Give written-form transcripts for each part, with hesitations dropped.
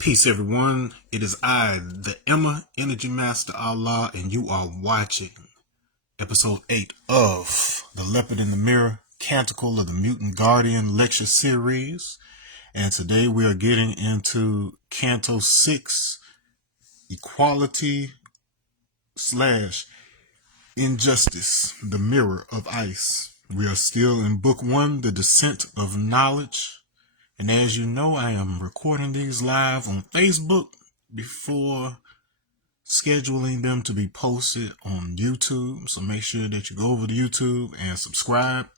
Peace, everyone. It is I, the Emma Energy Master Allah, and you are watching episode 8 of the Leopard in the Mirror, Canticle of the Mutant Guardian lecture series. And today we are getting into Canto VI, Equality / Injustice, the Mirror of Ice. We are still in Book 1, The Descent of Knowledge. And as you know, I am recording these live on Facebook before scheduling them to be posted on YouTube. So make sure that you go over to YouTube and subscribe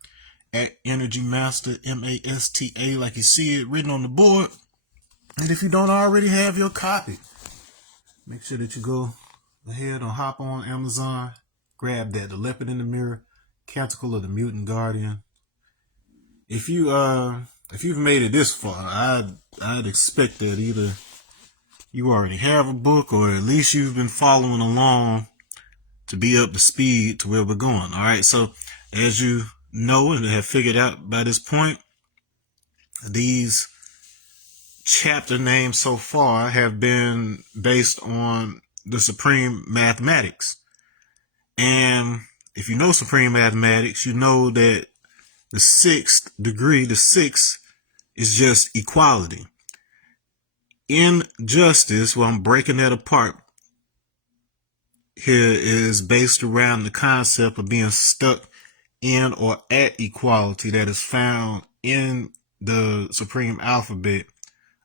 at Energy Master, M-A-S-T-A, like you see it written on the board. And if you don't already have your copy, make sure that you go ahead and hop on Amazon, grab that, The Leopard in the Mirror, Canticle of the Mutant Guardian. If you've made it this far, I'd expect that either you already have a book or at least you've been following along to be up to speed to where we're going. All right. So as you know and have figured out by this point, these chapter names so far have been based on the supreme mathematics. And if you know supreme mathematics, you know that the sixth degree, the sixth, is just equality. Injustice, well, I'm breaking that apart here, is based around the concept of being stuck in or at equality that is found in the supreme alphabet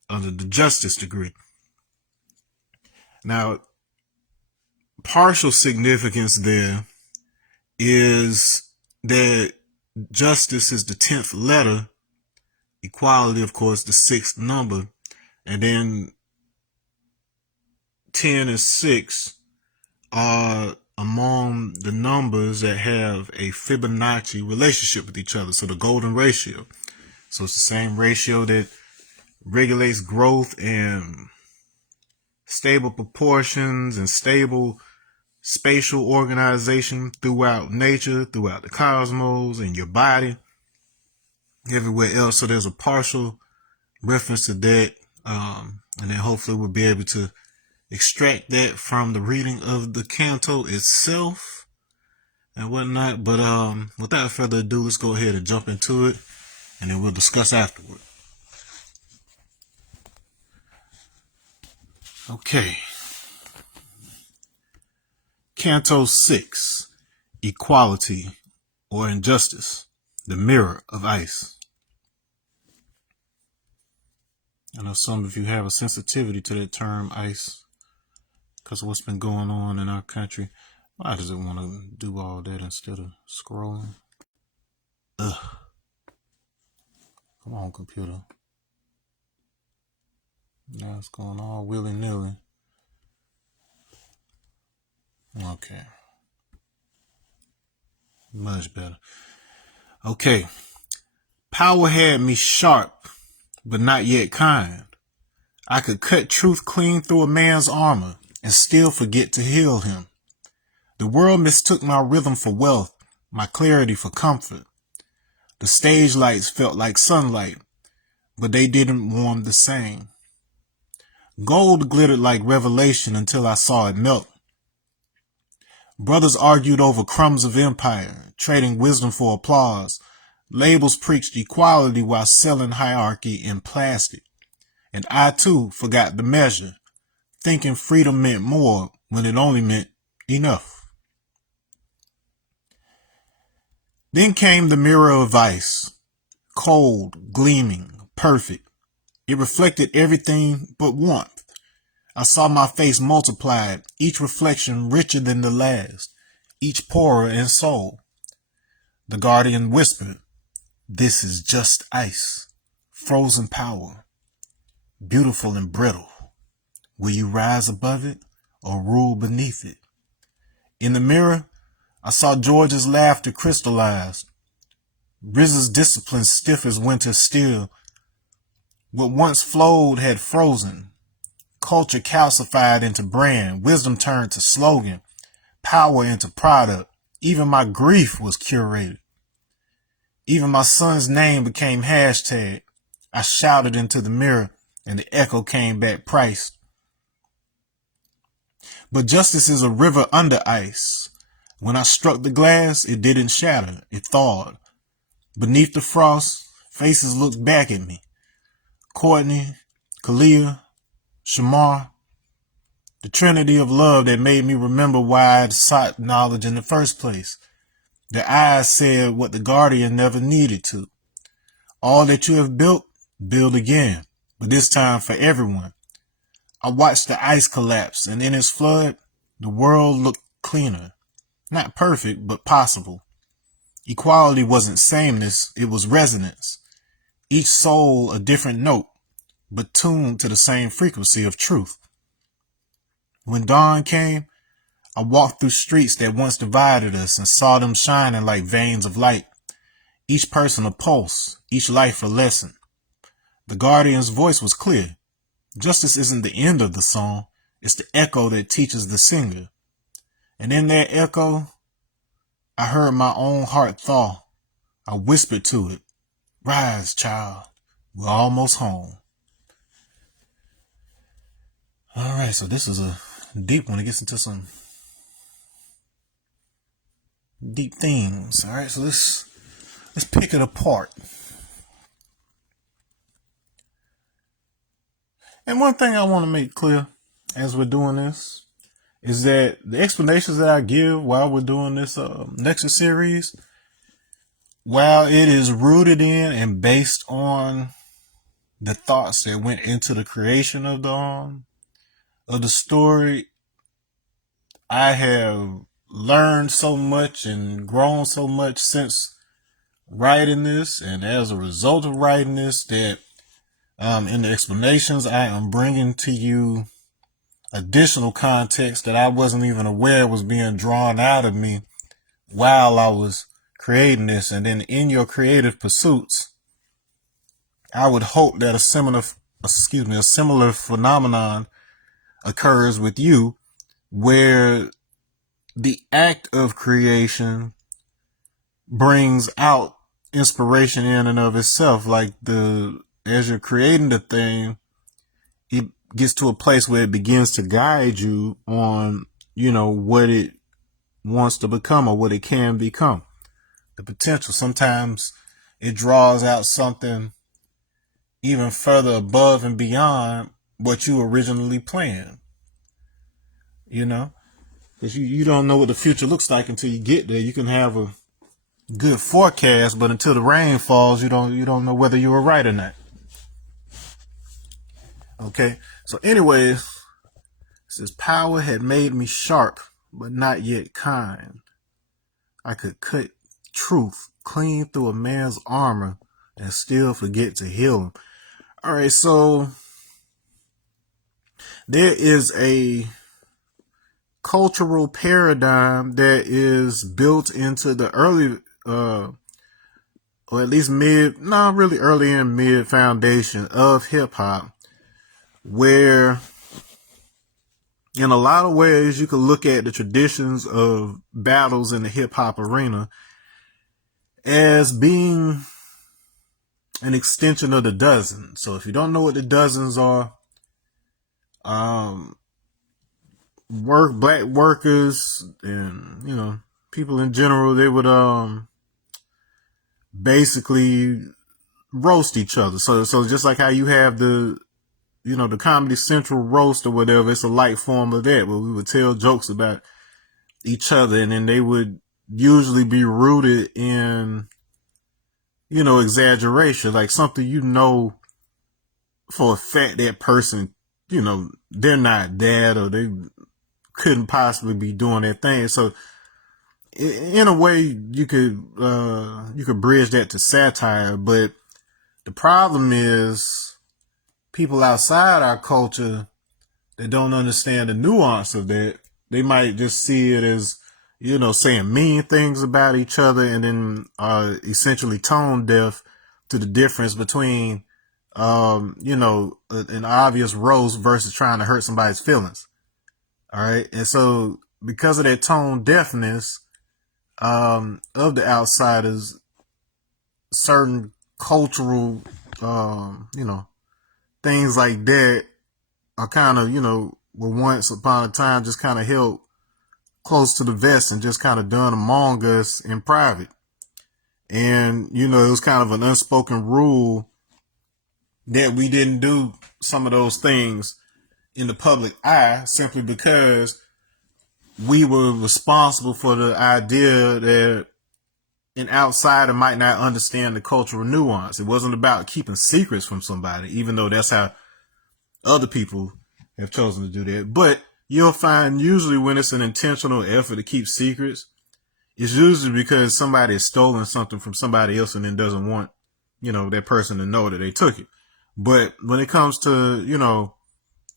under the justice degree. Now, partial significance there is that justice is the 10th letter, equality, of course, the 6th number, and then 10 and 6 are among the numbers that have a Fibonacci relationship with each other, so the golden ratio. So it's the same ratio that regulates growth and stable proportions and stable spatial organization throughout nature, throughout the cosmos, and your body, everywhere else. So there's a partial reference to that, and then hopefully we'll be able to extract that from the reading of the canto itself and whatnot. But without further ado, let's go ahead and jump into it, and then we'll discuss afterward. Okay. Canto VI, Equality or Injustice, the Mirror of Ice. I know some of you have a sensitivity to that term, ice, because of what's been going on in our country. Why does it want to do all that instead of scrolling? Ugh. Come on, computer. Now it's going all willy-nilly. Okay. Much better. Okay. Power had me sharp, but not yet kind. I could cut truth clean through a man's armor and still forget to heal him. The world mistook my rhythm for wealth, my clarity for comfort. The stage lights felt like sunlight, but they didn't warm the same. Gold glittered like revelation until I saw it melt. Brothers argued over crumbs of empire, trading wisdom for applause. Labels preached equality while selling hierarchy in plastic. And I too forgot the measure, thinking freedom meant more when it only meant enough. Then came the mirror of ice, cold, gleaming, perfect. It reflected everything but warmth. I saw my face multiplied, each reflection richer than the last, each poorer in soul. The guardian whispered, "This is just ice, frozen power, beautiful and brittle. Will you rise above it or rule beneath it?" In the mirror, I saw George's laughter crystallized, Riz's discipline stiff as winter steel. What once flowed had frozen. Culture calcified into brand, wisdom turned to slogan, power into product. Even my grief was curated. Even my son's name became hashtag. I shouted into the mirror, and the echo came back priced. But justice is a river under ice. When I struck the glass, it didn't shatter, it thawed. Beneath the frost, faces looked back at me. Courtney, Kalia, Shamar, the trinity of love that made me remember why I had sought knowledge in the first place. Their eyes said what the Guardian never needed to. All that you have built, build again, but this time for everyone. I watched the ice collapse, and in its flood, the world looked cleaner. Not perfect, but possible. Equality wasn't sameness, it was resonance. Each soul a different note, but tuned to the same frequency of truth. When dawn came, I walked through streets that once divided us and saw them shining like veins of light. Each person a pulse, each life a lesson. The Guardian's voice was clear. Justice isn't the end of the song, it's the echo that teaches the singer. And in that echo, I heard my own heart thaw. I whispered to it, rise, child, we're almost home. Alright, so this is a deep one. It gets into some deep themes. Alright, so let's pick it apart. And one thing I want to make clear as we're doing this is that the explanations that I give while we're doing this lecture series, while it is rooted in and based on the thoughts that went into the creation of the story, I have learned so much and grown so much since writing this, and as a result of writing this, that in the explanations I am bringing to you additional context that I wasn't even aware was being drawn out of me while I was creating this. And then in your creative pursuits, I would hope that a similar phenomenon occurs with you, where the act of creation brings out inspiration in and of itself. Like as you're creating the thing, it gets to a place where it begins to guide you on, what it wants to become or what it can become. The potential. Sometimes it draws out something even further above and beyond what you originally planned. Because you don't know what the future looks like until you get there. You can have a good forecast, but until the rain falls, you don't know whether you were right or not. Okay, so anyways, it says power had made me sharp, but not yet kind. I could cut truth clean through a man's armor and still forget to heal him. All right, so there is a cultural paradigm that is built into the early, or at least early and mid foundation of hip hop, where in a lot of ways you can look at the traditions of battles in the hip hop arena as being an extension of the dozen. So if you don't know what the dozens are, black workers and, people in general, they would, basically roast each other. So just like how you have the Comedy Central roast or whatever, it's a light form of that, where we would tell jokes about each other, and then they would usually be rooted in, exaggeration, like something for a fact that person, they're not that, or they couldn't possibly be doing that thing. So in a way, you could bridge that to satire, but the problem is people outside our culture that don't understand the nuance of that. They might just see it as, saying mean things about each other, and then essentially tone deaf to the difference between, an obvious roast versus trying to hurt somebody's feelings. All right. And so because of that tone deafness of the outsiders, certain cultural, things like that are kind of, were once upon a time just kind of held close to the vest and just kind of done among us in private. And, it was kind of an unspoken rule that we didn't do some of those things in the public eye simply because we were responsible for the idea that an outsider might not understand the cultural nuance. It wasn't about keeping secrets from somebody, even though that's how other people have chosen to do that. But you'll find usually when it's an intentional effort to keep secrets, it's usually because somebody has stolen something from somebody else and then doesn't want, that person to know that they took it. But when it comes to,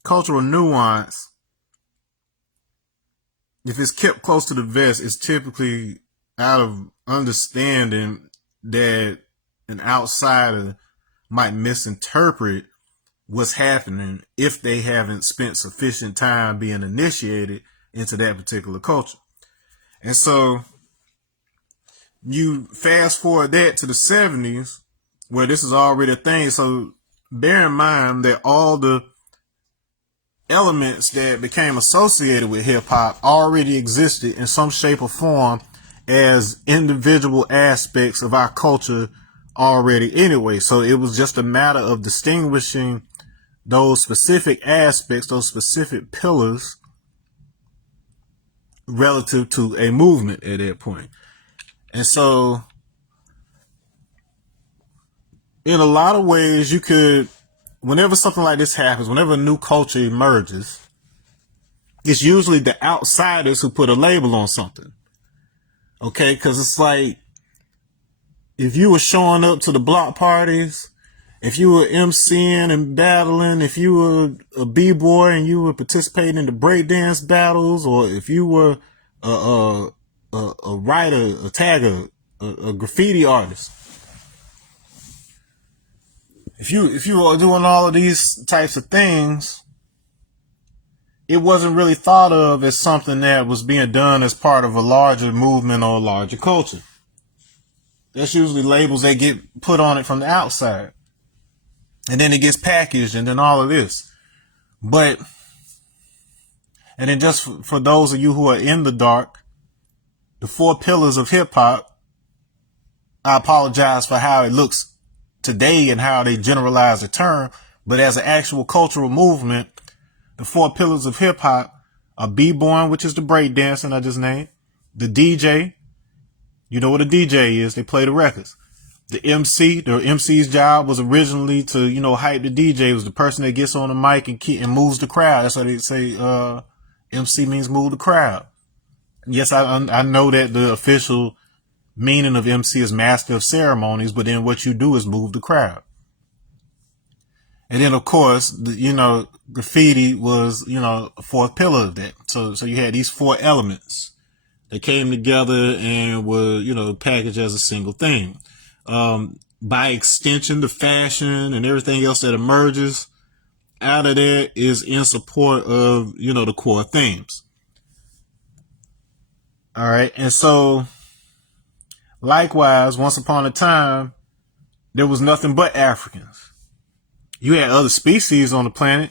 cultural nuance, if it's kept close to the vest, it's typically out of understanding that an outsider might misinterpret what's happening if they haven't spent sufficient time being initiated into that particular culture. And so you fast forward that to the 70s where this is already a thing. So bear in mind that all the elements that became associated with hip hop already existed in some shape or form as individual aspects of our culture already anyway. So it was just a matter of distinguishing those specific aspects, those specific pillars relative to a movement at that point. And so in a lot of ways you could, whenever something like this happens, whenever a new culture emerges, it's usually the outsiders who put a label on something. Okay, because it's like, if you were showing up to the block parties, if you were MCing and battling, if you were a B-boy and you were participating in the breakdance battles, or if you were a writer, a tagger, a graffiti artist, if you were doing all of these types of things, it wasn't really thought of as something that was being done as part of a larger movement or a larger culture. That's usually labels that get put on it from the outside. And then it gets packaged and then all of this. And then just for those of you who are in the dark, the 4 pillars of hip hop, I apologize for how it looks today and how they generalize the term, but as an actual cultural movement, the 4 pillars of hip hop are B-boy, which is the breakdancing I just named, the DJ, you know what a DJ is, they play the records. The MC's job was originally to, hype the DJ. It was the person that gets on the mic and moves the crowd. That's why they say, MC means move the crowd. Yes, I know that the official meaning of MC is master of ceremonies, but then what you do is move the crowd. And then of course, graffiti was, a 4th pillar of that. So you had these 4 elements that came together and were, packaged as a single thing. By extension, the fashion and everything else that emerges out of that is in support of, the core themes. All right. And so likewise, once upon a time, there was nothing but Africans. You had other species on the planet,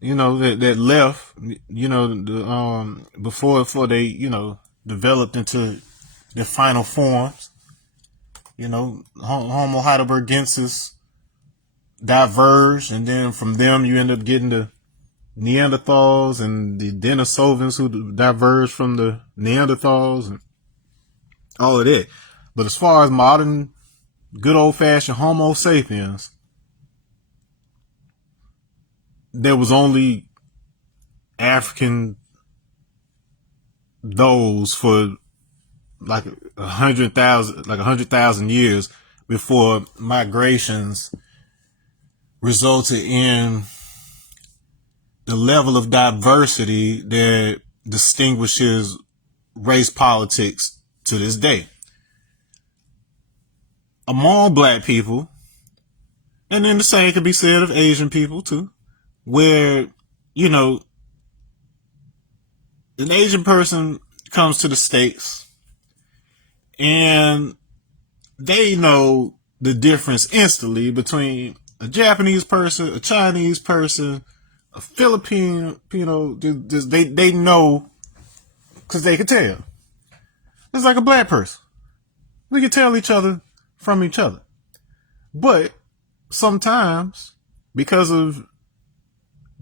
that left, before they, developed into their final forms. Homo heidelbergensis diverged, and then from them you end up getting the Neanderthals and the Denisovans who diverged from the Neanderthals and all of that. But as far as modern, good old-fashioned Homo sapiens, there was only African those for like 100,000 years before migrations resulted in the level of diversity that distinguishes race politics to this day. Among black people, and then the same could be said of Asian people too, where, an Asian person comes to the States and they know the difference instantly between a Japanese person, a Chinese person, a Filipino, they know because they can tell. It's like a black person. We can tell each other from each other. But sometimes, because of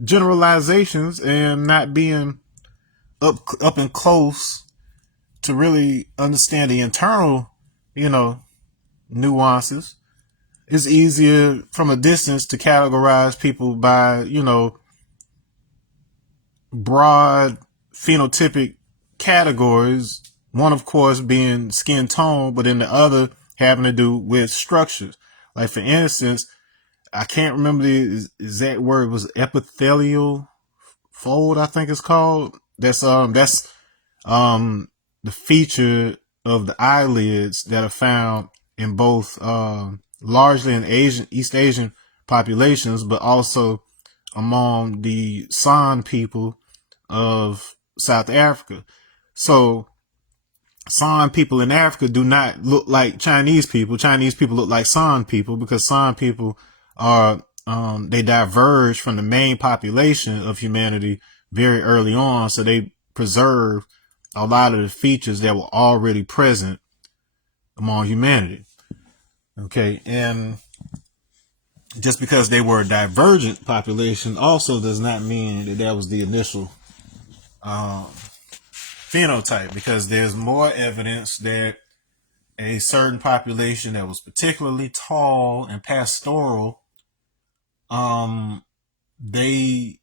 generalizations and not being up and close to really understand the internal, nuances, it's easier from a distance to categorize people by, broad phenotypic categories. One, of course, being skin tone, but then the other having to do with structures. Like, for instance, I can't remember the exact word. It was epithelial fold, I think it's called. That's the feature of the eyelids that are found in both largely in East Asian populations, but also among the San people of South Africa. So San people in Africa do not look like Chinese people. Chinese people look like San people because San people are they diverge from the main population of humanity very early on, so they preserve a lot of the features that were already present among humanity. Okay, and just because they were a divergent population also does not mean that that was the initial phenotype, because there's more evidence that a certain population that was particularly tall and pastoral, they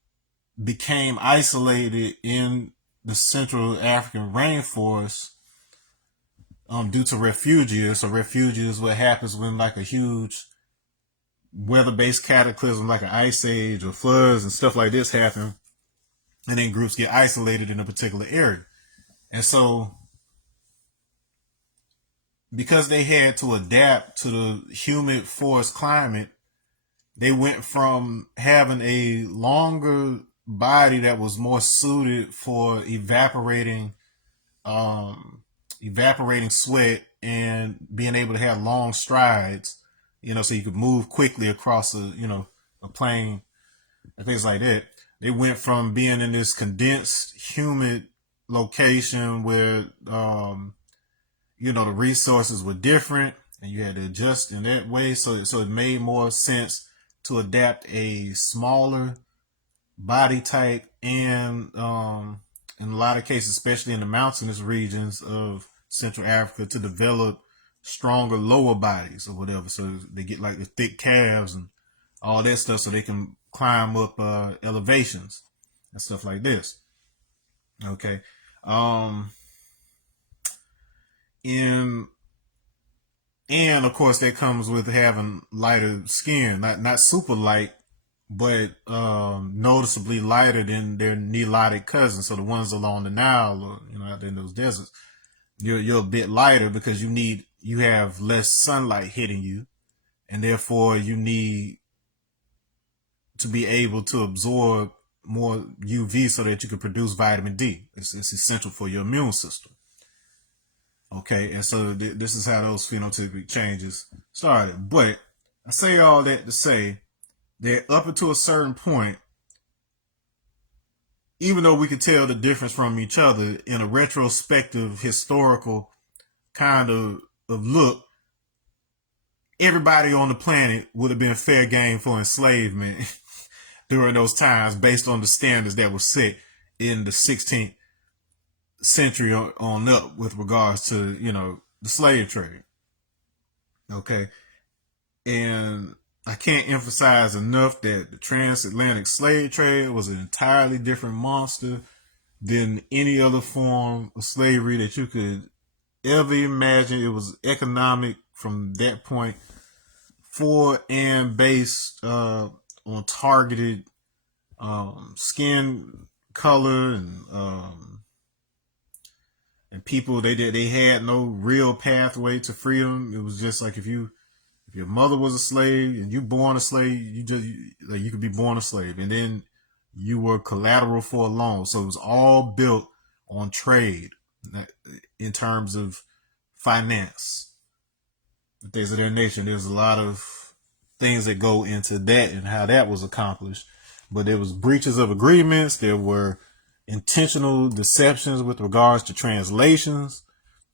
became isolated in the Central African rainforest due to refugia. So refugia is what happens when like a huge weather-based cataclysm like an ice age or floods and stuff like this happen, and then groups get isolated in a particular area. And so because they had to adapt to the humid forest climate, they went from having a longer body that was more suited for evaporating sweat and being able to have long strides, so you could move quickly across a plain and things like that. They went from being in this condensed, humid location where, the resources were different and you had to adjust in that way. So it made more sense to adapt a smaller body type and, in a lot of cases, especially in the mountainous regions of Central Africa, to develop stronger lower bodies or whatever. So they get like the thick calves and all that stuff so they can climb up elevations and stuff like this. Okay. And of course that comes with having lighter skin, not super light, but noticeably lighter than their Nilotic cousins. So the ones along the Nile or out there in those deserts, you're a bit lighter because you have less sunlight hitting you, and therefore you need to be able to absorb more UV so that you can produce vitamin D. It's essential for your immune system. Okay, and so this is how those phenotypic changes started. But I say all that to say that up until a certain point, even though we could tell the difference from each other in a retrospective historical kind of look, everybody on the planet would have been fair game for enslavement during those times based on the standards that were set in the 16th century on up with regards to, the slave trade. Okay. And I can't emphasize enough that the transatlantic slave trade was an entirely different monster than any other form of slavery that you could ever imagine. It was economic from that point for and based on targeted skin color and people. They had no real pathway to freedom. It was just like if your mother was a slave and you born a slave, you could be born a slave, and then you were collateral for a loan. So it was all built on trade in terms of finance, things of that nature. There's a lot of things that go into that and how that was accomplished. But there was breaches of agreements. There were intentional deceptions with regards to translations.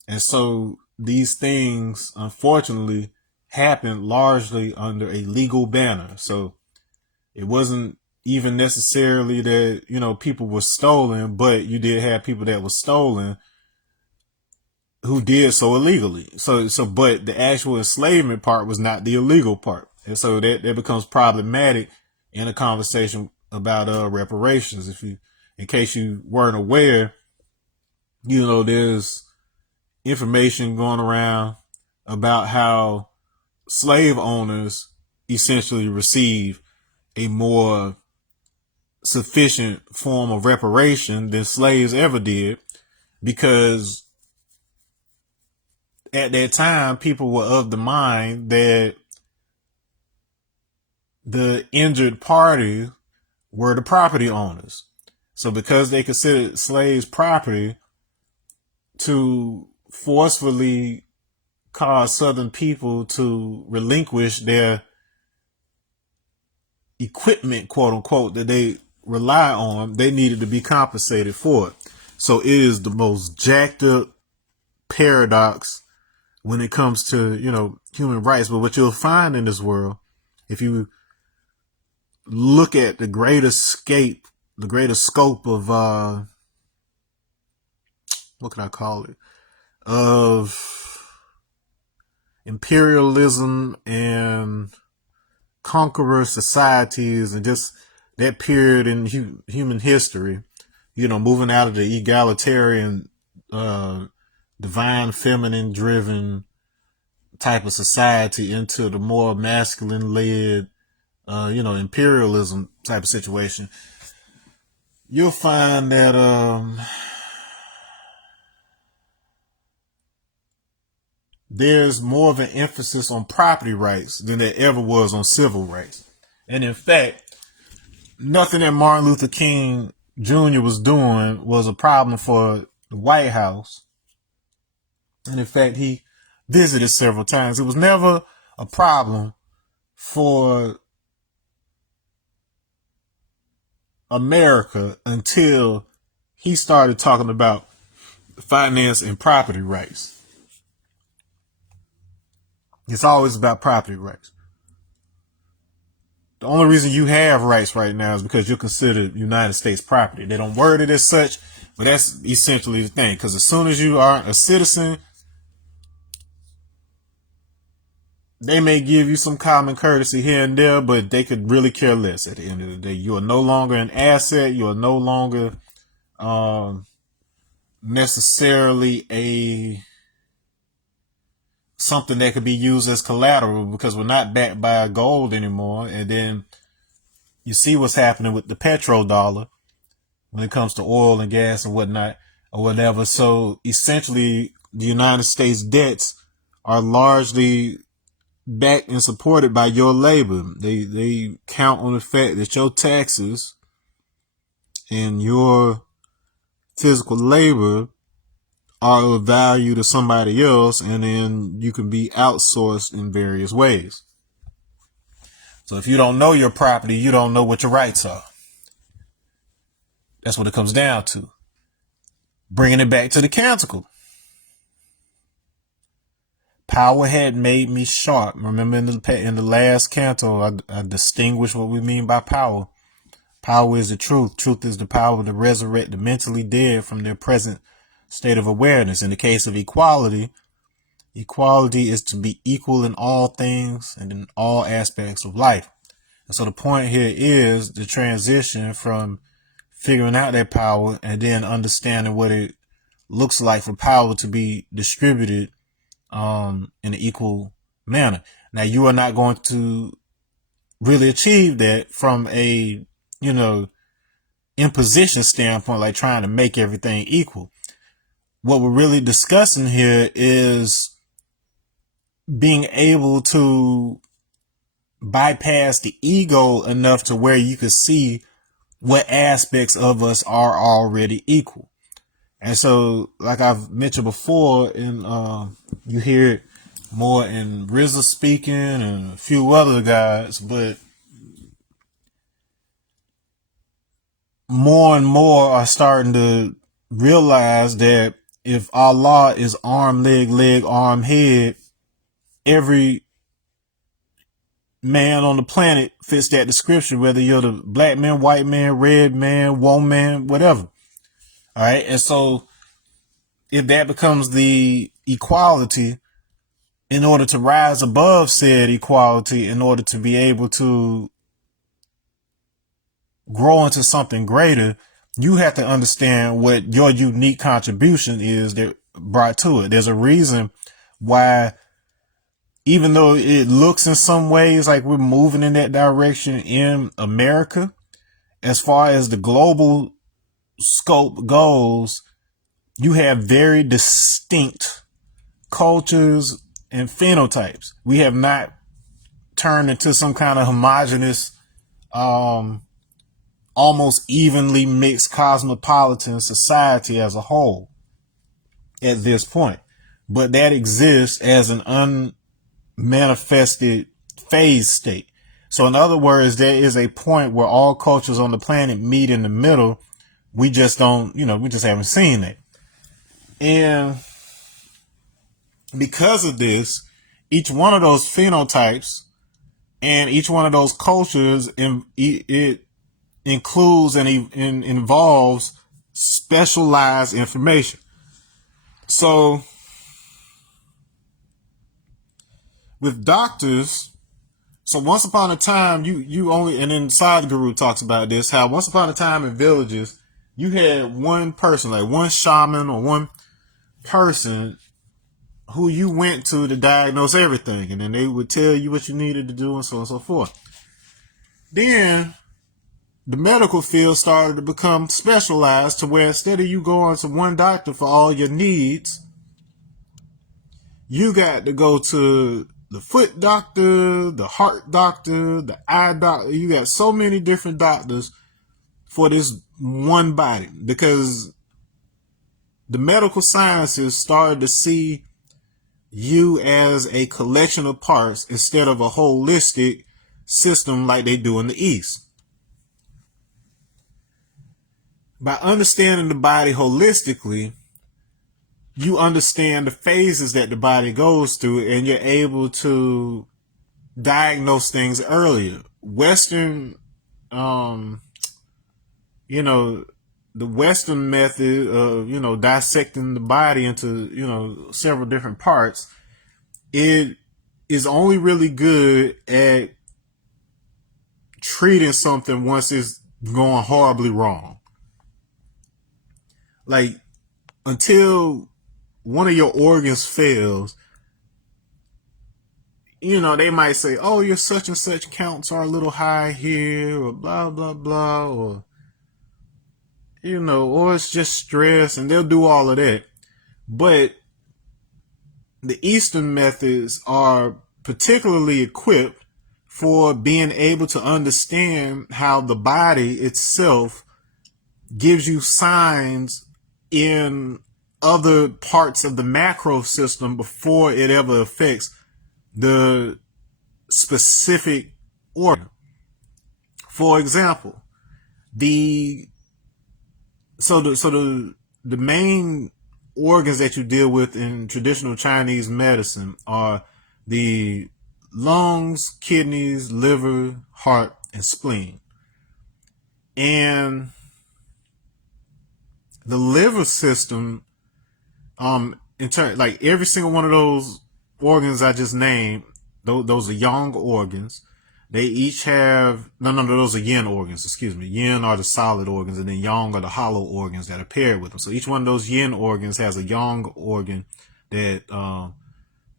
And so these things, unfortunately, happened largely under a legal banner. So it wasn't even necessarily that, you know, people were stolen, but you did have people that were stolen who did so illegally. But the actual enslavement part was not the illegal part. And so that becomes problematic in a conversation about reparations. In case you weren't aware, you know, there's information going around about how slave owners essentially receive a more sufficient form of reparation than slaves ever did, because at that time people were of the mind that the injured party were the property owners. So because they considered slaves property, to forcefully cause Southern people to relinquish their equipment, quote unquote, that they rely on, they needed to be compensated for it. So it is the most jacked up paradox when it comes to, you know, human rights. But what you'll find in this world, if you look at the greater scope of, what can I call it? Of imperialism and conqueror societies, and just that period in human history, you know, moving out of the egalitarian, divine feminine driven type of society into the more masculine led, you know, imperialism type of situation, you'll find that, there's more of an emphasis on property rights than there ever was on civil rights. And in fact, nothing that Martin Luther King Jr. was doing was a problem for the White House. And in fact, he visited several times. It was never a problem for America until he started talking about finance and property rights. It's always about property rights. The only reason you have rights right now is because you're considered United States property. They don't word it as such, but that's essentially the thing. Because as soon as you are a citizen, they may give you some common courtesy here and there, but they could really care less at the end of the day. You are no longer an asset. You are no longer necessarily something that could be used as collateral, because we're not backed by gold anymore. And then you see what's happening with the petrodollar when it comes to oil and gas and whatnot or whatever. So essentially the United States debts are largely backed and supported by your labor. They count on the fact that your taxes and your physical labor are of value to somebody else, and then you can be outsourced in various ways. So if you don't know your property, you don't know what your rights are. That's what it comes down to. Bringing it back to the Canticle. Power had made me sharp. Remember in the last canto, I distinguished what we mean by power. Power is the truth. Truth is the power to resurrect the mentally dead from their present state of awareness. In the case of equality, equality is to be equal in all things and in all aspects of life. And so the point here is the transition from figuring out that power and then understanding what it looks like for power to be distributed in an equal manner. Now, you are not going to really achieve that from a, you know, imposition standpoint, like trying to make everything equal. What we're really discussing here is being able to bypass the ego enough to where you can see what aspects of us are already equal. And so, like I've mentioned before, and you hear it more in RZA speaking and a few other guys, but more and more are starting to realize that if Allah is arm, leg, arm, head, every man on the planet fits that description, whether you're the black man, white man, red man, woman, whatever. All right. And so if that becomes the equality, in order to rise above said equality, in order to be able to grow into something greater, you have to understand what your unique contribution is that brought to it. There's a reason why, even though it looks in some ways like we're moving in that direction in America, as far as the global scope goes, you have very distinct cultures and phenotypes. We have not turned into some kind of homogenous, almost evenly mixed cosmopolitan society as a whole at this point. But that exists as an unmanifested phase state. So in other words, there is a point where all cultures on the planet meet in the middle. We just don't, we just haven't seen it. And because of this, each one of those phenotypes and each one of those cultures, it includes and involves specialized information. So with doctors, so once upon a time, you only, and then Sadhguru talks about this, how once upon a time in villages, you had one person, like one shaman or one person who you went to diagnose everything. And then they would tell you what you needed to do and so on and so forth. Then the medical field started to become specialized to where instead of you going to one doctor for all your needs, you got to go to the foot doctor, the heart doctor, the eye doctor. You got so many different doctors for this one body, because the medical sciences started to see you as a collection of parts instead of a holistic system like they do in the East. By understanding the body holistically, you understand the phases that the body goes through, and you're able to diagnose things earlier. Western, the Western method of, dissecting the body into, several different parts, it is only really good at treating something once it's going horribly wrong. Like, until one of your organs fails, they might say, oh, your such and such counts are a little high here, or blah, blah, blah, or, or it's just stress, and they'll do all of that. But the Eastern methods are particularly equipped for being able to understand how the body itself gives you signs in other parts of the macro system before it ever affects the specific organ. For example, the main organs that you deal with in traditional Chinese medicine are the lungs, kidneys, liver, heart, and spleen. And the liver system, like every single one of those organs I just named, those are yang organs. They each have, no, those are yin organs, excuse me. Yin are the solid organs, and then yang are the hollow organs that are paired with them. So each one of those yin organs has a yang organ that,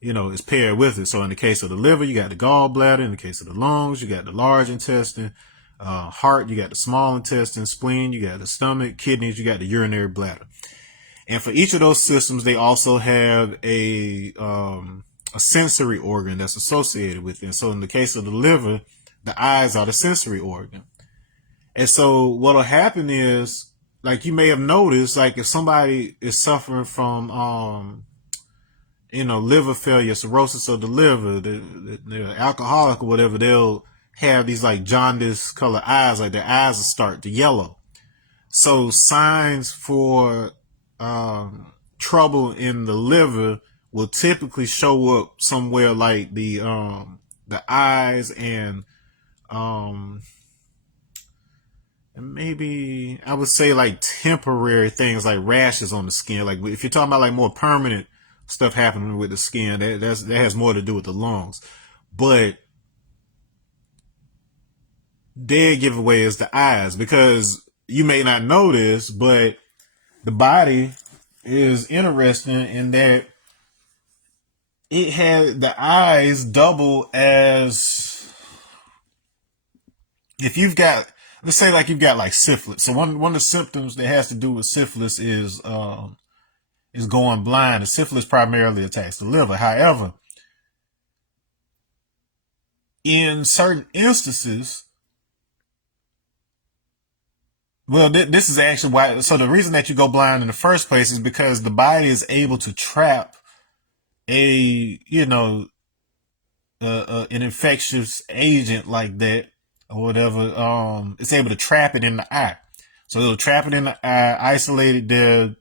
is paired with it. So in the case of the liver, you got the gallbladder. In the case of the lungs, you got the large intestine. Heart, you got the small intestine. Spleen, you got the stomach. Kidneys, you got the urinary bladder. And for each of those systems, they also have a sensory organ that's associated with it. And so in the case of the liver, the eyes are the sensory organ. And so what'll happen is, like, you may have noticed, like, if somebody is suffering from, liver failure, cirrhosis of the liver, they're alcoholic or whatever, they'll have these like jaundice color eyes, like their eyes will start to yellow. So signs for trouble in the liver will typically show up somewhere like the eyes um, and maybe I would say like temporary things like rashes on the skin. Like if you're talking about like more permanent stuff happening with the skin, that has more to do with the lungs. But dead giveaway is the eyes, because you may not know this, but the body is interesting in that it had the eyes double as if you've got, let's say like you've got like syphilis. So one of the symptoms that has to do with syphilis is going blind. The syphilis primarily attacks the liver. However, in certain instances, well, this is actually why. So the reason that you go blind in the first place is because the body is able to trap a, an infectious agent like that or whatever. It's able to trap it in the eye. So it'll trap it in the eye, isolate it there,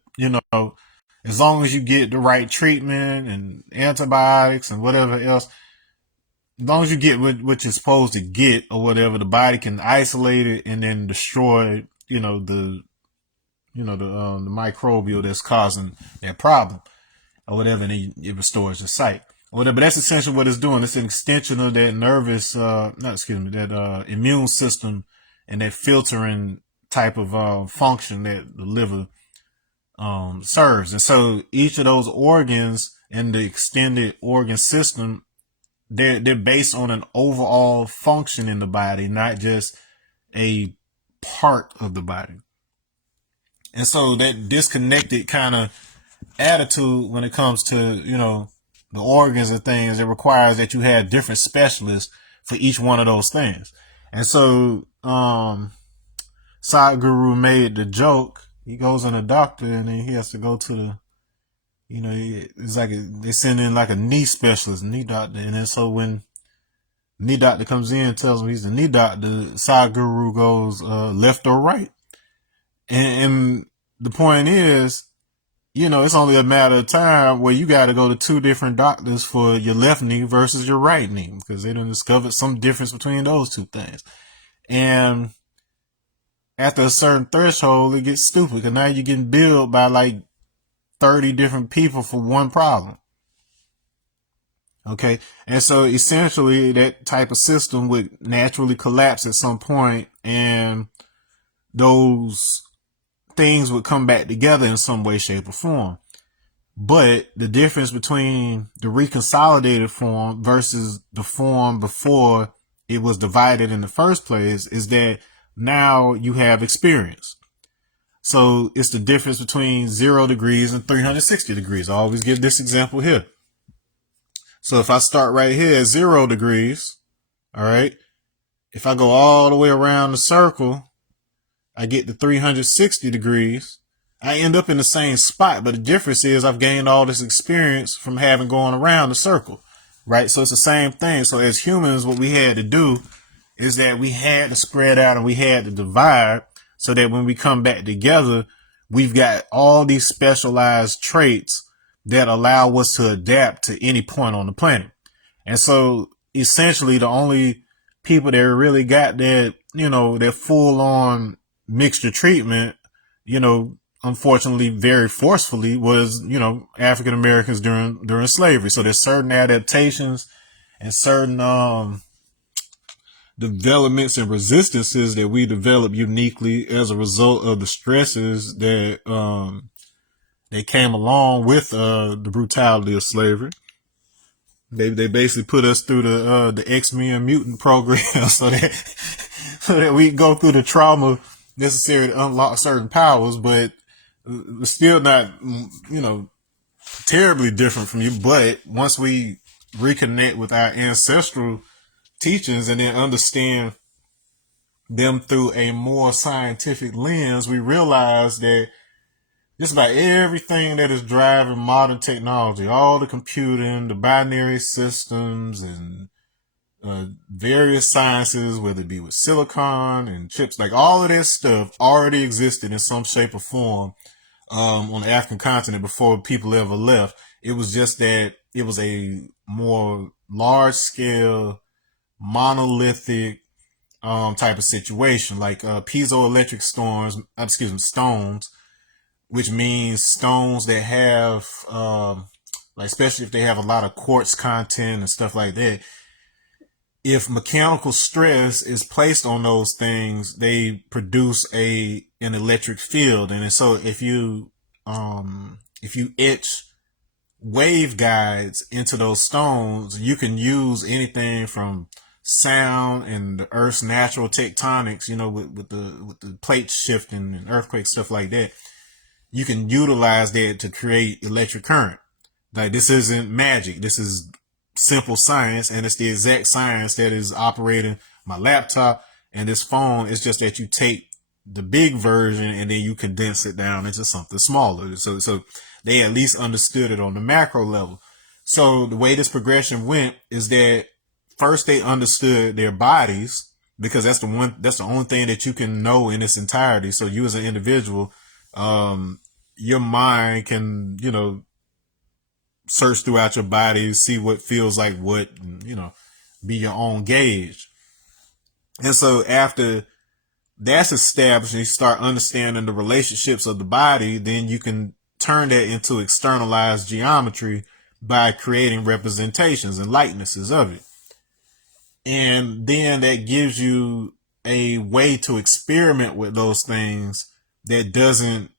as long as you get the right treatment and antibiotics and whatever else, as long as you get what you're supposed to get or whatever, the body can isolate it and then destroy, the microbial that's causing that problem or whatever, and it restores the sight or whatever. But that's essentially what it's doing. It's an extension of that that immune system and that filtering type of function that the liver serves. And so each of those organs in the extended organ system, they're based on an overall function in the body, not just a part of the body. And so that disconnected kind of attitude when it comes to, the organs and things, it requires that you have different specialists for each one of those things. And so, Sadhguru made the joke. He goes in a doctor and then he has to go to the, it's like they send in like a knee specialist, knee doctor. And then so when knee doctor comes in and tells him he's the knee doctor, Sadhguru goes left or right. And the point is, it's only a matter of time where you got to go to two different doctors for your left knee versus your right knee, because they done discovered some difference between those two things. And after a certain threshold, it gets stupid, because now you're getting billed by like 30 different people for one problem. Okay. And so essentially that type of system would naturally collapse at some point, and those things would come back together in some way, shape, or form. But the difference between the reconsolidated form versus the form before it was divided in the first place is that now you have experience. So it's the difference between 0 degrees and 360 degrees. I always give this example here. So if I start right here at 0 degrees, all right, if I go all the way around the circle, I get to 360 degrees. I end up in the same spot, but the difference is I've gained all this experience from having gone around the circle, right? So it's the same thing. So as humans, what we had to do is that we had to spread out and we had to divide, so that when we come back together, we've got all these specialized traits that allow us to adapt to any point on the planet. And so essentially the only people that really got that, that full on mixture treatment, unfortunately very forcefully, was, African Americans during slavery. So there's certain adaptations and certain developments and resistances that we develop uniquely as a result of the stresses that came along with the brutality of slavery. They basically put us through the X-Men mutant program so that we go through the trauma necessary to unlock certain powers, but we're still not, terribly different from you. But once we reconnect with our ancestral teachings and then understand them through a more scientific lens, we realize that just about everything that is driving modern technology, all the computing, the binary systems, and various sciences, whether it be with silicon and chips, like all of this stuff already existed in some shape or form on the African continent before people ever left. It was just that it was a more large scale, monolithic type of situation, like piezoelectric stones, which means stones that have, like, especially if they have a lot of quartz content and stuff like that. If mechanical stress is placed on those things, they produce an electric field. And so if you etch wave guides into those stones, you can use anything from sound and the Earth's natural tectonics, with the plate shifting and earthquake stuff like that. You can utilize that to create electric current. Like, this isn't magic. This is simple science, and it's the exact science that is operating my laptop and this phone. It's just that you take the big version and then you condense it down into something smaller. So they at least understood it on the macro level. So the way this progression went is that first they understood their bodies, because that's the only thing that you can know in its entirety. So you as an individual, your mind can, search throughout your body, see what feels like what, and, be your own gauge. And so after that's established and you start understanding the relationships of the body, then you can turn that into externalized geometry by creating representations and likenesses of it. And then that gives you a way to experiment with those things that doesn't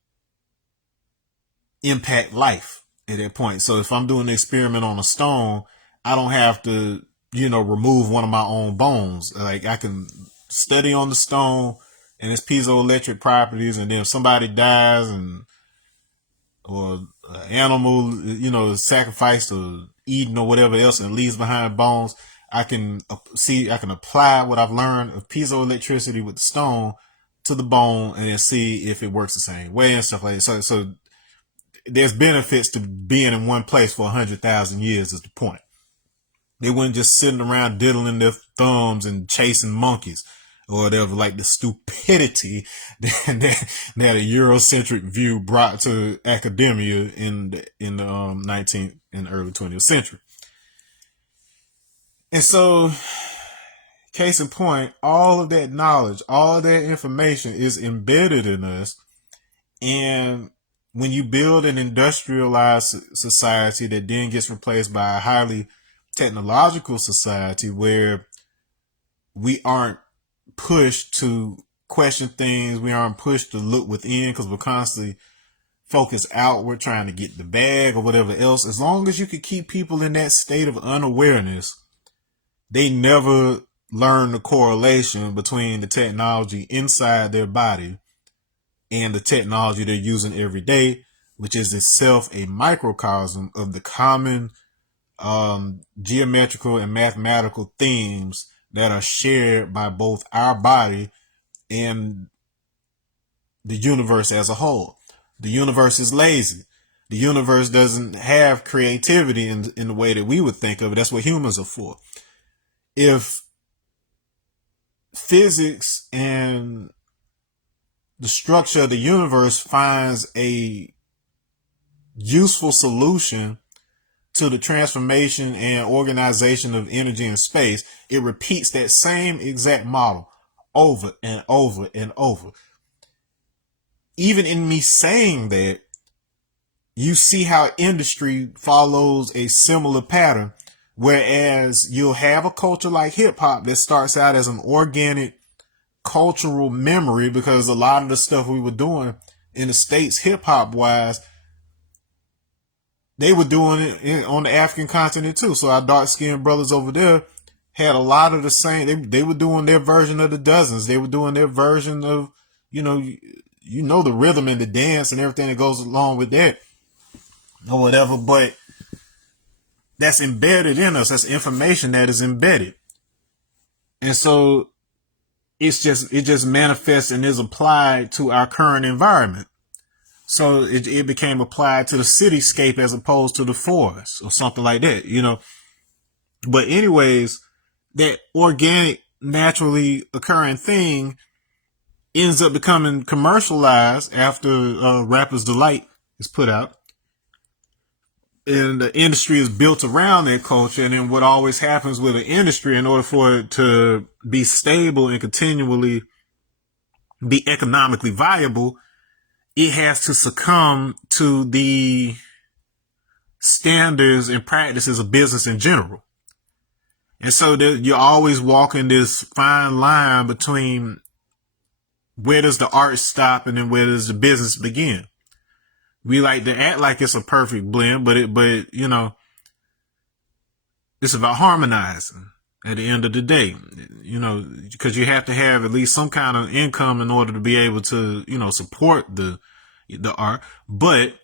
impact life at that point. So if I'm doing an experiment on a stone, I don't have to, remove one of my own bones. Like, I can study on the stone and its piezoelectric properties, and then if somebody dies or an animal, is sacrificed or eaten or whatever else and leaves behind bones, I can apply what I've learned of piezoelectricity with the stone to the bone and then see if it works the same way and stuff like that. So there's benefits to being in one place for 100,000 years is the point. They weren't just sitting around diddling their thumbs and chasing monkeys or whatever, like the stupidity that a Eurocentric view brought to academia in the 19th and early 20th century. And so, case in point, all of that knowledge, all of that information is embedded in us. And when you build an industrialized society that then gets replaced by a highly technological society where we aren't pushed to question things, we aren't pushed to look within because we're constantly focused outward trying to get the bag or whatever else, as long as you can keep people in that state of unawareness, they never learn the correlation between the technology inside their body and the technology they're using every day, which is itself a microcosm of the common geometrical and mathematical themes that are shared by both our body and the universe as a whole. The universe is lazy. The universe doesn't have creativity in the way that we would think of it. That's what humans are for. If physics and the structure of the universe finds a useful solution to the transformation and organization of energy and space, it repeats that same exact model over and over and over. Even in me saying that, you see how industry follows a similar pattern, whereas you'll have a culture like hip hop that starts out as an organic cultural memory, because a lot of the stuff we were doing in the States hip hop wise, they were doing it on the African continent too. So our dark skinned brothers over there had a lot of the same. They were doing their version of the dozens. They were doing their version of, the rhythm and the dance and everything that goes along with that or whatever. But that's embedded in us. That's information that is embedded. And so it just manifests and is applied to our current environment. So it became applied to the cityscape as opposed to the forest or something like that, you know. But anyways, that organic, naturally occurring thing ends up becoming commercialized after Rapper's Delight is put out. And the industry is built around that culture. And then what always happens with an industry, in order for it to be stable and continually be economically viable, it has to succumb to the standards and practices of business in general. And so you're always walking this fine line between where does the art stop and then where does the business begin. We like to act like it's a perfect blend, but you know, it's about harmonizing at the end of the day, you know, because you have to have at least some kind of income in order to be able to, you know, support the art. But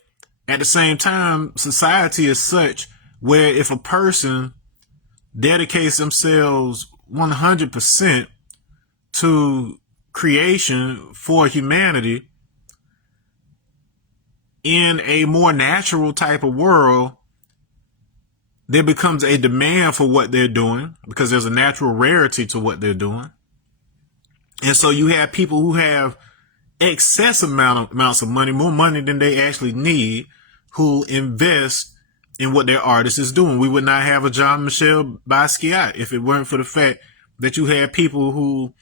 at the same time, society is such where if a person dedicates themselves 100% to creation for humanity in a more natural type of world, there becomes a demand for what they're doing because there's a natural rarity to what they're doing. And so you have people who have excess amounts of money, more money than they actually need, who invest in what their artist is doing. We would not have a Jean-Michel Basquiat if it weren't for the fact that you had people who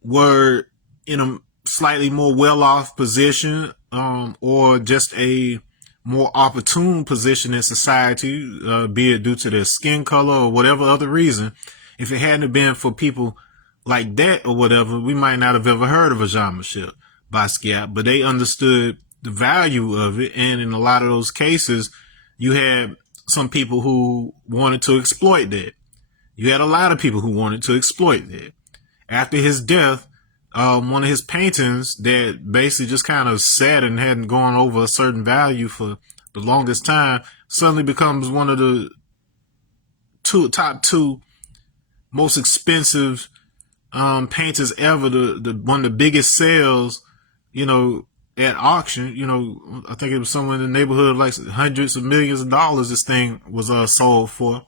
were in a slightly more well-off position, or just a more opportune position in society, be it due to their skin color or whatever other reason. If it hadn't been for people like that or whatever, we might not have ever heard of a Jean-Michel Basquiat, but they understood the value of it. And in a lot of those cases, you had some people who wanted to exploit that. You had a lot of people who wanted to exploit that. After his death, one of his paintings that basically just kind of sat and hadn't gone over a certain value for the longest time suddenly becomes one of the top two most expensive paintings ever. One of the biggest sales, you know, at auction. You know, I think it was somewhere in the neighborhood of like hundreds of millions of dollars this thing was sold for.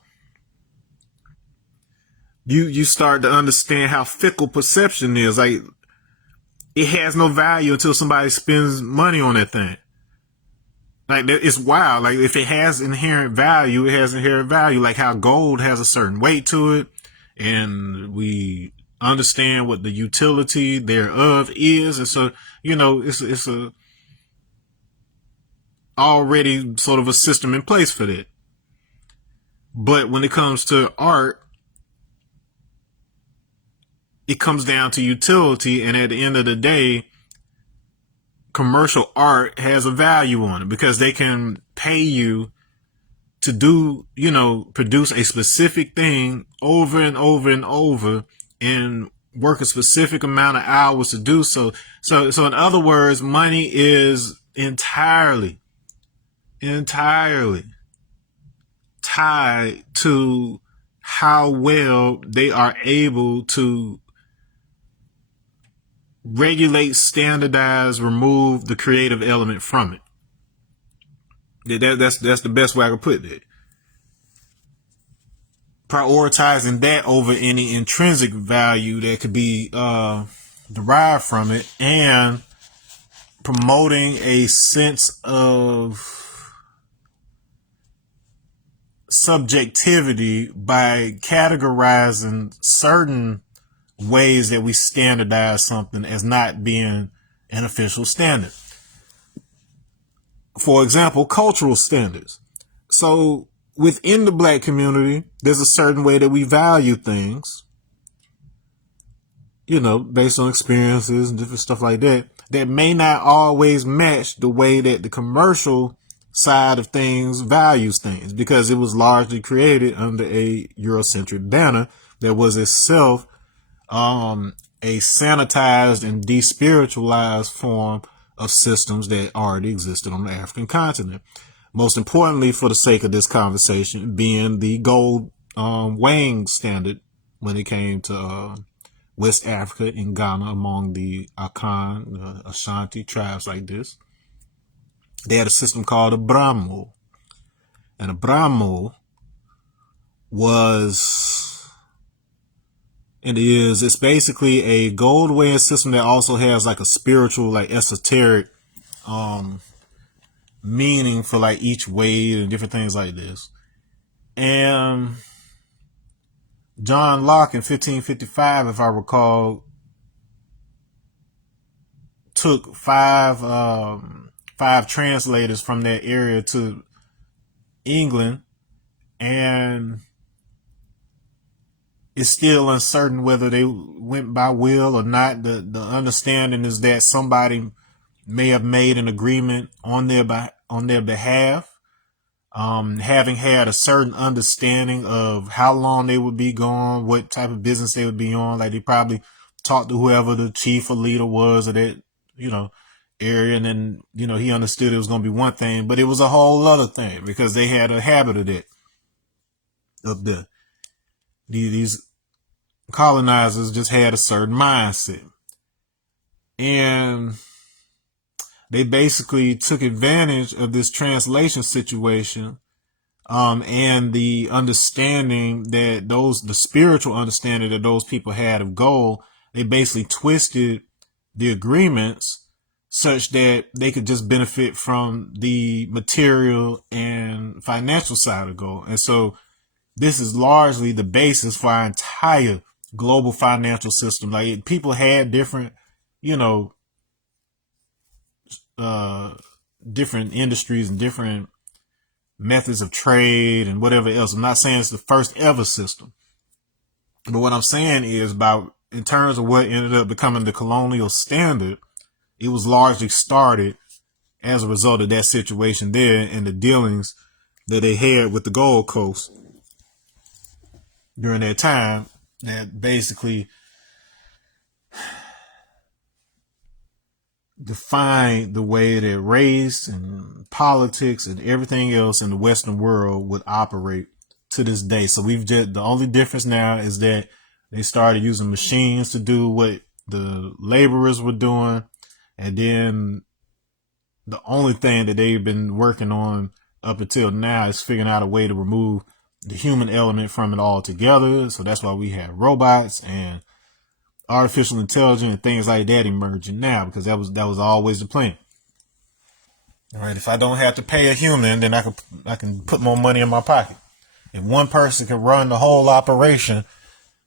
You start to understand how fickle perception is. Like, it has no value until somebody spends money on that thing. Like, it's wild. Like, if it has inherent value, it has inherent value. Like how gold has a certain weight to it, and we understand what the utility thereof is. And so, you know, it's a already sort of a system in place for that. But when it comes to art, it comes down to utility, and at the end of the day, commercial art has a value on it because they can pay you to do, you know, produce a specific thing over and over and over and work a specific amount of hours to do so. So in other words, money is entirely tied to how well they are able to regulate, standardize, remove the creative element from it. That's the best way I could put it. Prioritizing that over any intrinsic value that could be derived from it, and promoting a sense of subjectivity by categorizing certain ways that we standardize something as not being an official standard. For example, cultural standards. So within the black community, there's a certain way that we value things, you know, based on experiences and different stuff like that, that may not always match the way that the commercial side of things values things, because it was largely created under a Eurocentric banner that was itself a sanitized and despiritualized form of systems that already existed on the African continent. Most importantly, for the sake of this conversation, being the gold weighing standard when it came to West Africa and Ghana among the Akan, Ashanti tribes like this. they had a system called a Brahmo. And a Brahmo was, it's basically a gold weighing system that also has like a spiritual, like esoteric meaning for like each weight and different things like this. And John Locke in 1555, if I recall, took five translators from that area to England, and it's still uncertain whether they went by will or not. The understanding is that somebody may have made an agreement on their behalf, having had a certain understanding of how long they would be gone, what type of business they would be on. Like they probably talked to whoever the chief or leader was of that, area, and then, he understood it was going to be one thing, but it was a whole other thing because they had a habit of that, of these colonizers just had a certain mindset. And they basically took advantage of this translation situation, and the understanding that the spiritual understanding that those people had of gold. They basically twisted the agreements such that they could just benefit from the material and financial side of gold. And so this is largely the basis for our entire global financial system. Like people had different, different industries and different methods of trade and whatever else. I'm not saying it's the first ever system, but what I'm saying is in terms of what ended up becoming the colonial standard, it was largely started as a result of that situation there and the dealings that they had with the Gold Coast during that time, that basically defined the way that race and politics and everything else in the Western world would operate to this day. So the only difference now is that they started using machines to do what the laborers were doing. And then the only thing that they've been working on up until now is figuring out a way to remove the human element from it altogether. So that's why we have robots and artificial intelligence and things like that emerging now, because that was always the plan. All right, if I don't have to pay a human, then I can put more money in my pocket. If one person can run the whole operation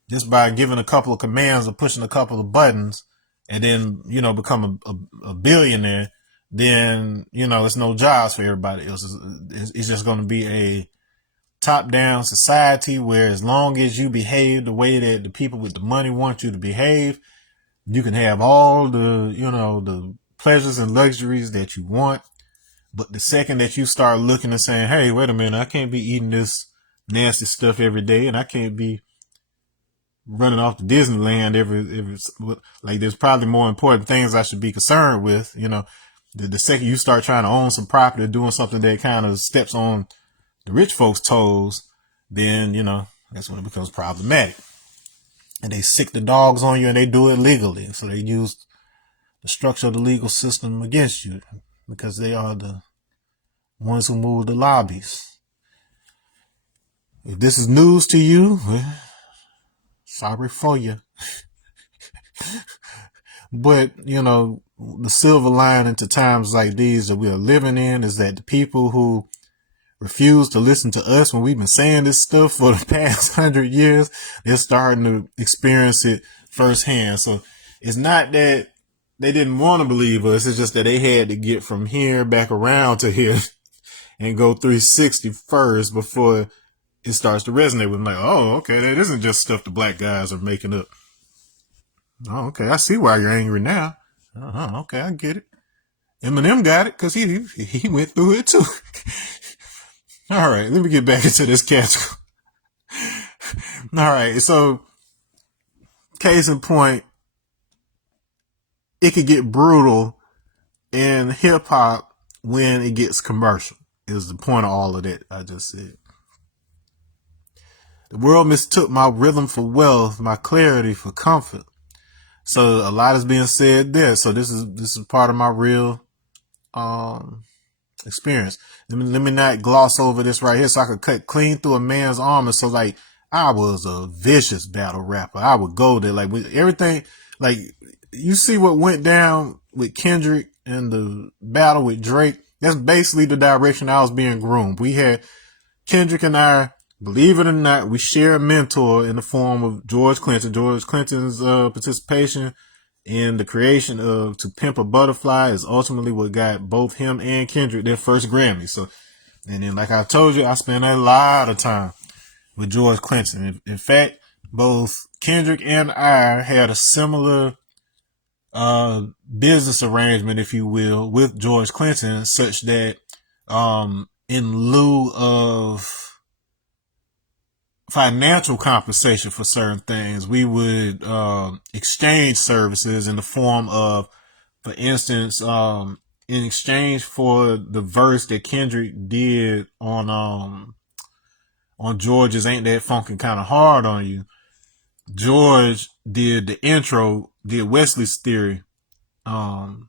just by giving a couple of commands or pushing a couple of buttons, and then become a billionaire, then it's no jobs for everybody else. It's just going to be a top-down society where as long as you behave the way that the people with the money want you to behave, you can have all the the pleasures and luxuries that you want. But the second that you start looking and saying, hey, wait a minute, I can't be eating this nasty stuff every day, and I can't be running off to Disneyland every like, there's probably more important things I should be concerned with. The second you start trying to own some property or doing something that kind of steps on the rich folks' toes, then that's when it becomes problematic. And they sick the dogs on you, and they do it legally. So they use the structure of the legal system against you because they are the ones who move the lobbies. If this is news to you, sorry for you. But, the silver lining to times like these that we are living in is that the people who refuse to listen to us when we've been saying this stuff for the past 100 years, they're starting to experience it firsthand. So it's not that they didn't want to believe us. It's just that they had to get from here back around to here and go 360 first before it starts to resonate with them. Like, oh, okay, that isn't just stuff the black guys are making up. Oh, okay, I see why you're angry now. Okay, I get it. Eminem got it because he went through it too. All right, let me get back into this Canticle. All right, so case in point, it could get brutal in hip hop when it gets commercial, is the point of all of that I just said. The world mistook my rhythm for wealth, my clarity for comfort. So a lot is being said there. So this is part of my real experience. Let me not gloss over this right here so I could cut clean through a man's armor. So like, I was a vicious battle rapper. I would go there like with everything. Like, you see what went down with Kendrick and the battle with Drake. That's basically the direction I was being groomed. We had Kendrick and I, believe it or not, we share a mentor in the form of George Clinton. George Clinton's participation in the creation of To Pimp a Butterfly is ultimately what got both him and Kendrick their first Grammy. So, and then like I told you, I spent a lot of time with George Clinton. In fact, both Kendrick and I had a similar business arrangement, if you will, with George Clinton, such that in lieu of financial compensation for certain things, we would exchange services in the form of, for instance, in exchange for the verse that Kendrick did on George's Ain't That Funkin' Kinda Hard on You, George did the intro, did Wesley's Theory on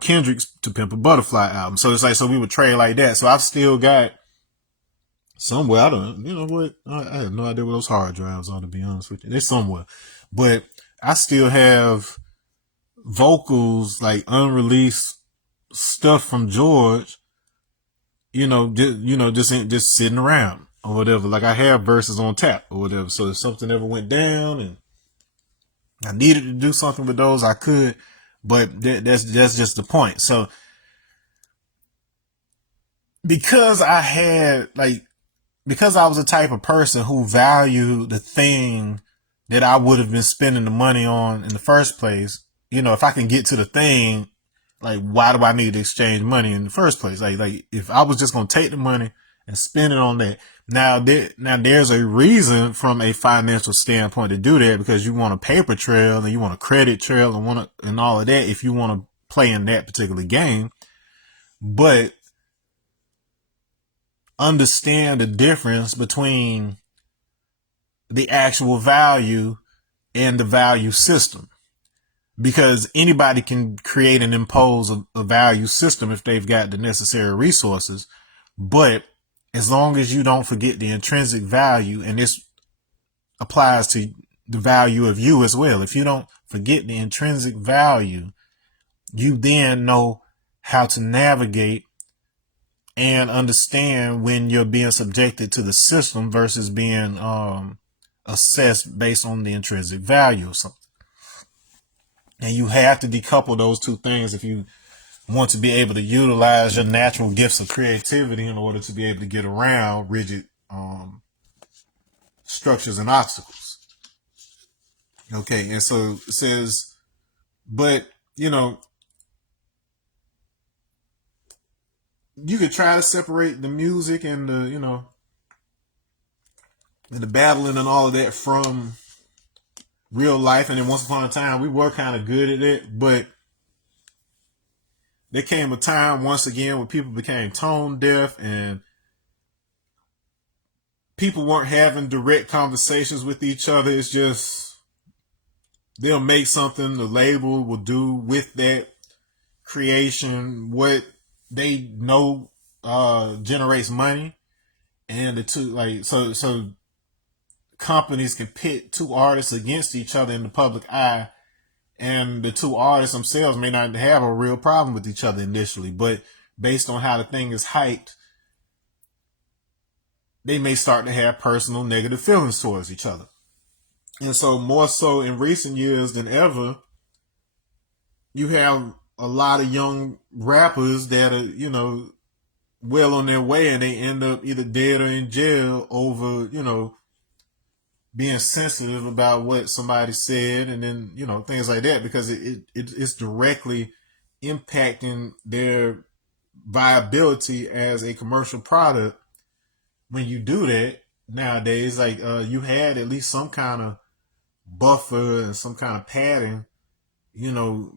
Kendrick's To Pimp a Butterfly album. So it's like, so we would trade like that. So I've still got somewhere, I don't, you know what, I have no idea where those hard drives are, to be honest with you. They're somewhere. But I still have vocals, like unreleased stuff from George, just sitting around or whatever. Like, I have verses on tap or whatever. So if something ever went down and I needed to do something with those, I could. But that's just the point. So because I was the type of person who valued the thing that I would have been spending the money on in the first place, if I can get to the thing, like, why do I need to exchange money in the first place? Like if I was just going to take the money and spend it on that. Now there's a reason from a financial standpoint to do that, because you want a paper trail and you want a credit trail and all of that if you want to play in that particular game. But understand the difference between the actual value and the value system, because anybody can create and impose a value system if they've got the necessary resources. But as long as you don't forget the intrinsic value, and this applies to the value of you as well, if you don't forget the intrinsic value, you then know how to navigate and understand when you're being subjected to the system versus being assessed based on the intrinsic value or something. And you have to decouple those two things if you want to be able to utilize your natural gifts of creativity in order to be able to get around rigid structures and obstacles. Okay, and so it says, but you could try to separate the music and the and the battling and all of that from real life. And then once upon a time, we were kind of good at it, but there came a time once again where people became tone deaf and people weren't having direct conversations with each other. It's just, they'll make something, the label will do with that creation what they know generates money, and the two, like, so companies can pit two artists against each other in the public eye, and the two artists themselves may not have a real problem with each other initially, but based on how the thing is hyped, they may start to have personal negative feelings towards each other. And so more so in recent years than ever, you have a lot of young rappers that are, well on their way, and they end up either dead or in jail over, being sensitive about what somebody said, and then, things like that, because it's directly impacting their viability as a commercial product. When you do that nowadays, like, you had at least some kind of buffer and some kind of padding,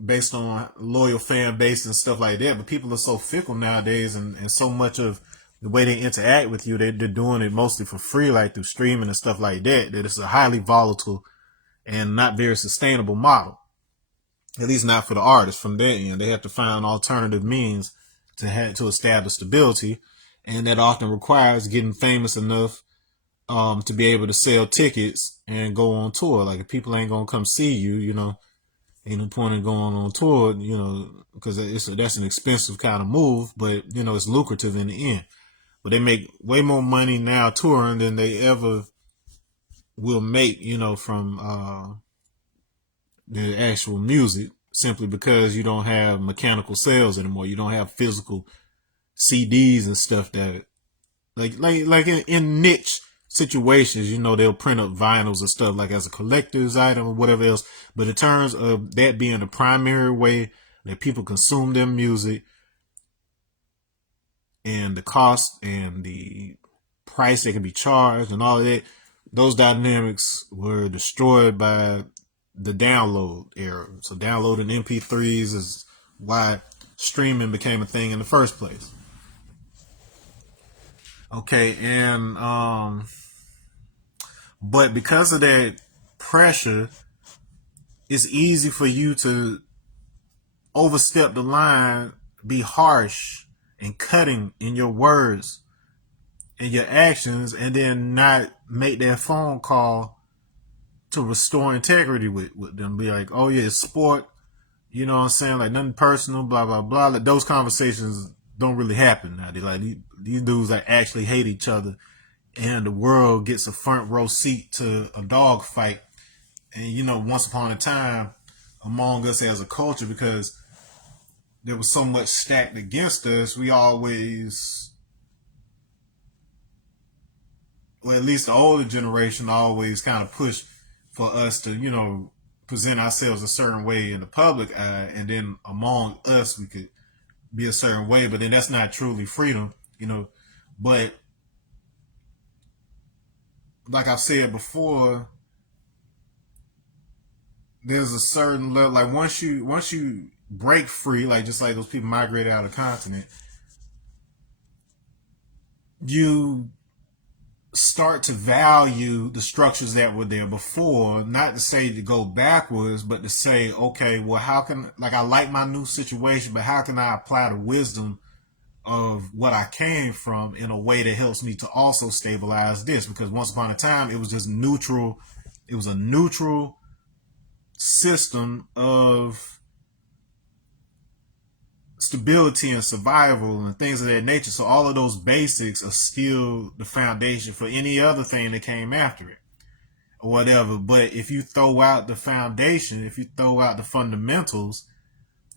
based on loyal fan base and stuff like that. But people are so fickle nowadays, and so much of the way they interact with you, they're doing it mostly for free, like through streaming and stuff like that, that it's a highly volatile and not very sustainable model. At least not for the artists from their end. They have to find alternative means to establish stability, and that often requires getting famous enough to be able to sell tickets and go on tour. Like if people ain't gonna come see you, ain't no point in going on tour, because that's an expensive kind of move, but it's lucrative in the end. But they make way more money now touring than they ever will make, from the actual music, simply because you don't have mechanical sales anymore. You don't have physical CDs and stuff that like in niche situations, they'll print up vinyls and stuff like as a collector's item or whatever else. But in terms of that being the primary way that people consume their music, and the cost and the price they can be charged and all of that, those dynamics were destroyed by the download era. So downloading MP3s is why streaming became a thing in the first place. Okay, and but because of that pressure, it's easy for you to overstep the line, be harsh and cutting in your words and your actions, and then not make that phone call to restore integrity with them. Be like, oh yeah, it's sport, you know what I'm saying? Like nothing personal, blah, blah, blah. Like, those conversations don't really happen now. They like these dudes like actually hate each other, and the world gets a front row seat to a dog fight. And once upon a time among us as a culture, because there was so much stacked against us, we always, well, at least the older generation always kind of pushed for us to, present ourselves a certain way in the public eye, and then among us we could be a certain way. But then that's not truly freedom, But like I've said before, there's a certain level. Like once you break free, like just like those people migrated out of the continent, you start to value the structures that were there before. Not to say to go backwards, but to say, okay, well, how can, like, I like my new situation, but how can I apply the wisdom of what I came from in a way that helps me to also stabilize this? Because once upon a time, it was just neutral. It was a neutral system of stability and survival and things of that nature. So all of those basics are still the foundation for any other thing that came after it or whatever. But if you throw out the foundation, if you throw out the fundamentals,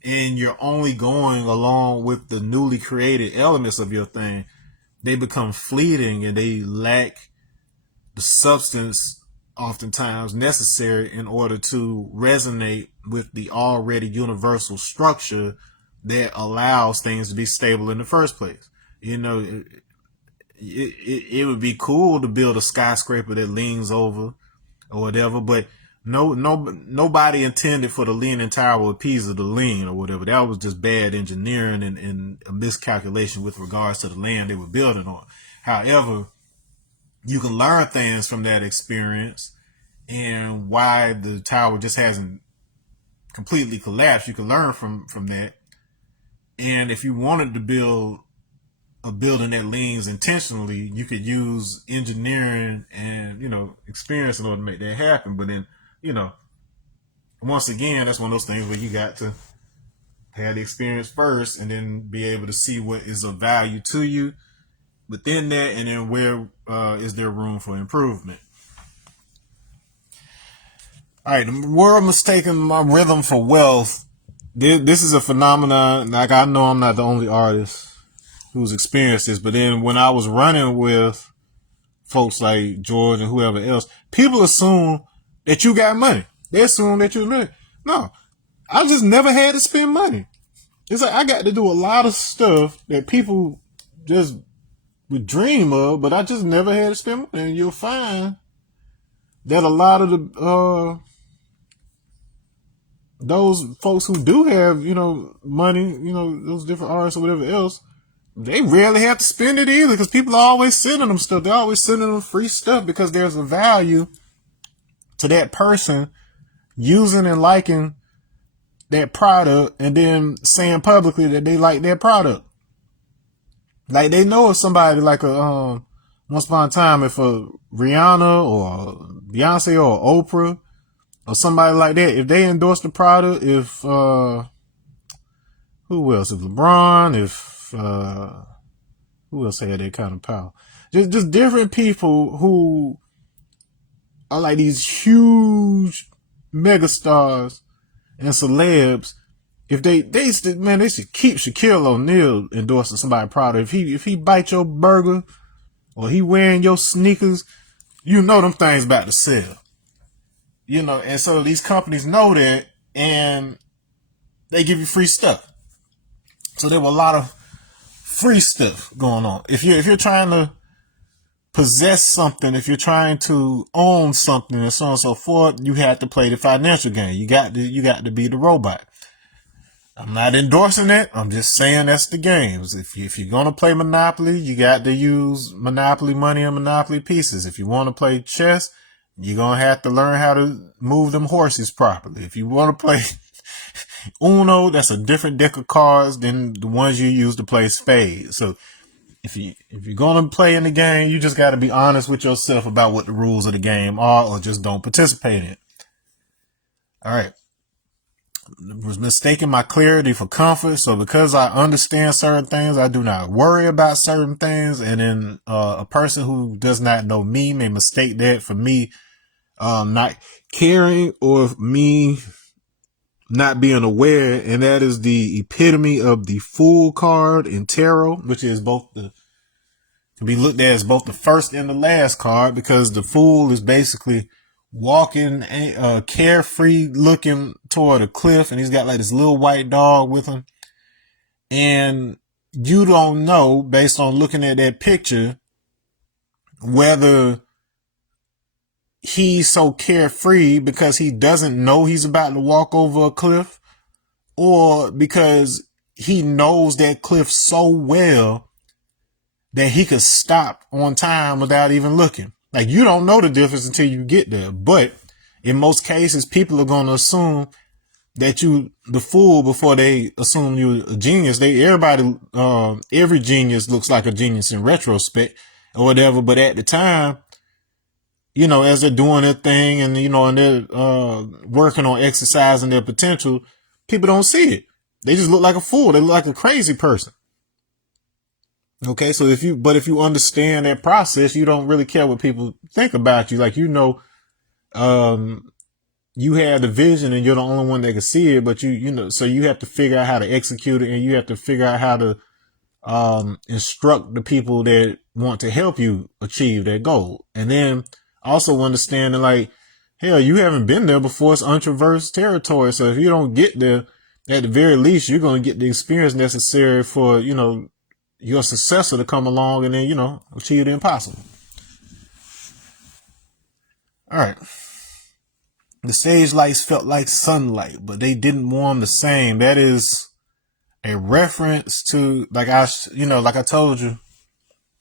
and you're only going along with the newly created elements of your thing, they become fleeting and they lack the substance oftentimes necessary in order to resonate with the already universal structure that allows things to be stable in the first place. It would be cool to build a skyscraper that leans over or whatever, but nobody intended for the Leaning Tower of Pisa to lean or whatever. That was just bad engineering and a miscalculation with regards to the land they were building on. However, you can learn things from that experience and why the tower just hasn't completely collapsed. You can learn from that. And if you wanted to build a building that leans intentionally, you could use engineering and, experience in order to make that happen. But then, once again, that's one of those things where you got to have the experience first and then be able to see what is of value to you within that, and then where is there room for improvement. All right, the world mistaking my rhythm for wealth. This is a phenomenon. Like, I know I'm not the only artist who's experienced this, but then when I was running with folks like George and whoever else, people assume that you got money. They assume that you're rich. No, I just never had to spend money. It's like I got to do a lot of stuff that people just would dream of, but I just never had to spend money. And you'll find that a lot of the those folks who do have, money, those different artists or whatever else, they rarely have to spend it either, because people are always sending them stuff. They're always sending them free stuff because there's a value to that person using and liking that product and then saying publicly that they like that product. Like they know if somebody like a once upon a time, if a Rihanna or Beyonce or Oprah or somebody like that, if they endorse the product, if who else? If LeBron, if who else had that kind of power? Just different people who are like these huge megastars and celebs. If they should keep Shaquille O'Neal endorsing somebody product. If he bite your burger or he wearing your sneakers, you know them things about to sell. You know, and so these companies know that, and they give you free stuff. So there were a lot of free stuff going on. If you're trying to possess something, if you're trying to own something, and so on and so forth, you have to play the financial game. You got to be the robot. I'm not endorsing it. I'm just saying that's the games. If you're gonna play Monopoly, you got to use Monopoly money and Monopoly pieces. If you want to play chess, you're gonna have to learn how to move them horses properly. If you want to play Uno, that's a different deck of cards than the ones you use to play spades. So if you're gonna play in the game, you just got to be honest with yourself about what the rules of the game are, or just don't participate in it. All right. Was mistaking my clarity for comfort. So because I understand certain things, I do not worry about certain things. And then a person who does not know me may mistake that for me not caring or me not being aware. And that is the epitome of the Fool card in tarot, which is can be looked at as both the first and the last card, because the Fool is basically walking carefree looking toward a cliff, and he's got like this little white dog with him, and you don't know, based on looking at that picture, whether he's so carefree because he doesn't know he's about to walk over a cliff, or because he knows that cliff so well that he could stop on time without even looking. Like, you don't know the difference until you get there. But in most cases, people are going to assume that you the fool before they assume you're a genius. Every genius looks like a genius in retrospect or whatever. But at the time, you know, as they're doing their thing and, you know, and they're working on exercising their potential, people don't see it. They just look like a fool. They look like a crazy person. Okay, so if you understand that process, you don't really care what people think about you. Like, you know, you have the vision and you're the only one that can see it, but you know, so you have to figure out how to execute it, and you have to figure out how to instruct the people that want to help you achieve that goal. And then also understanding, like, hell, you haven't been there before. It's untraversed territory. So if you don't get there, at the very least, you're going to get the experience necessary for, you know, your successor to come along and then, you know, achieve the impossible. All right. The stage lights felt like sunlight, but they didn't warm the same. That is a reference to, like I told you,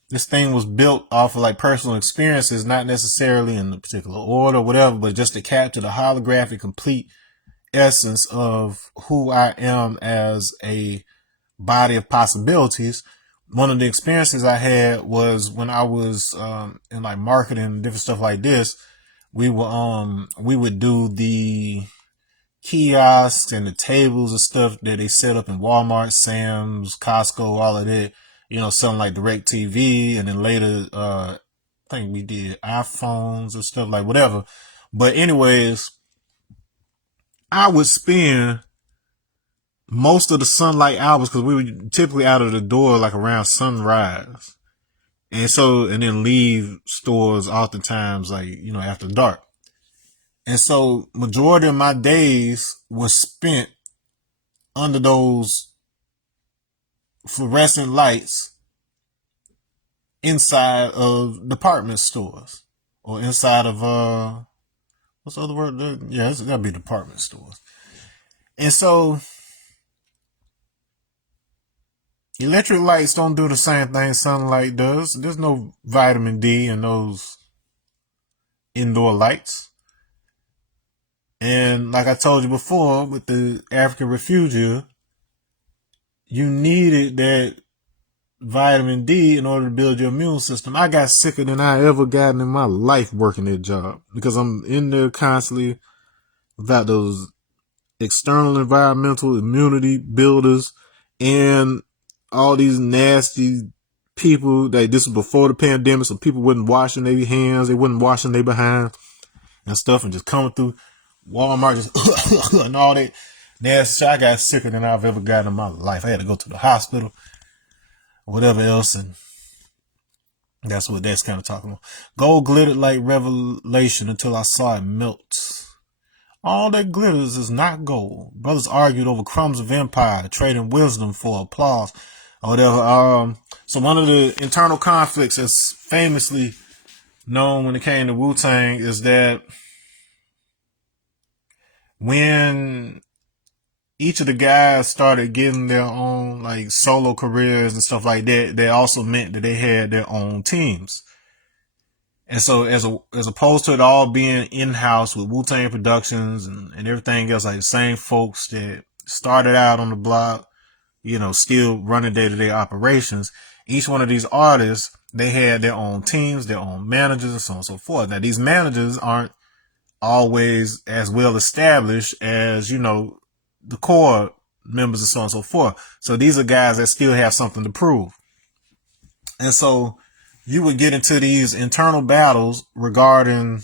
this thing was built off of like personal experiences, not necessarily in a particular order or whatever, but just to capture the holographic complete essence of who I am as a body of possibilities. One of the experiences I had was when I was in like marketing and different stuff like this. We would do the kiosks and the tables and stuff that they set up in Walmart, Sam's, Costco, all of that, you know, selling like DirecTV, and then later I think we did iPhones and stuff, like whatever. But anyways, I would spend most of the sunlight hours, because we were typically out of the door like around sunrise. And then leave stores oftentimes like, you know, after dark. And so majority of my days was spent under those fluorescent lights inside of department stores, or inside of, what's the other word? Yeah, it's gotta be department stores. And so electric lights don't do the same thing sunlight does. There's no vitamin D in those indoor lights. And like I told you before, with the African refugee, you needed that vitamin D in order to build your immune system. I got sicker than I ever gotten in my life working that job because I'm in there constantly without those external environmental immunity builders and all these nasty people. That this was before the pandemic, so people wasn't washing their hands, they wasn't washing their behind and stuff, and just coming through Walmart just and all that nasty shit. I got sicker than I've ever gotten in my life. I had to go to the hospital, whatever else, and that's what that's kind of talking about. Gold glittered like revelation until I saw it melt. All that glitters is not gold. Brothers argued over crumbs of empire, trading wisdom for applause or whatever. So one of the internal conflicts that's famously known when it came to Wu-Tang is that when each of the guys started getting their own like solo careers and stuff like that, they also meant that they had their own teams. And so as opposed to it all being in-house with Wu-Tang Productions and everything else, like the same folks that started out on the block, still running day-to-day operations, each one of these artists, they had their own teams, their own managers, and so on and so forth. Now, these managers aren't always as well established as, the core members and so on and so forth. So these are guys that still have something to prove. And so you would get into these internal battles regarding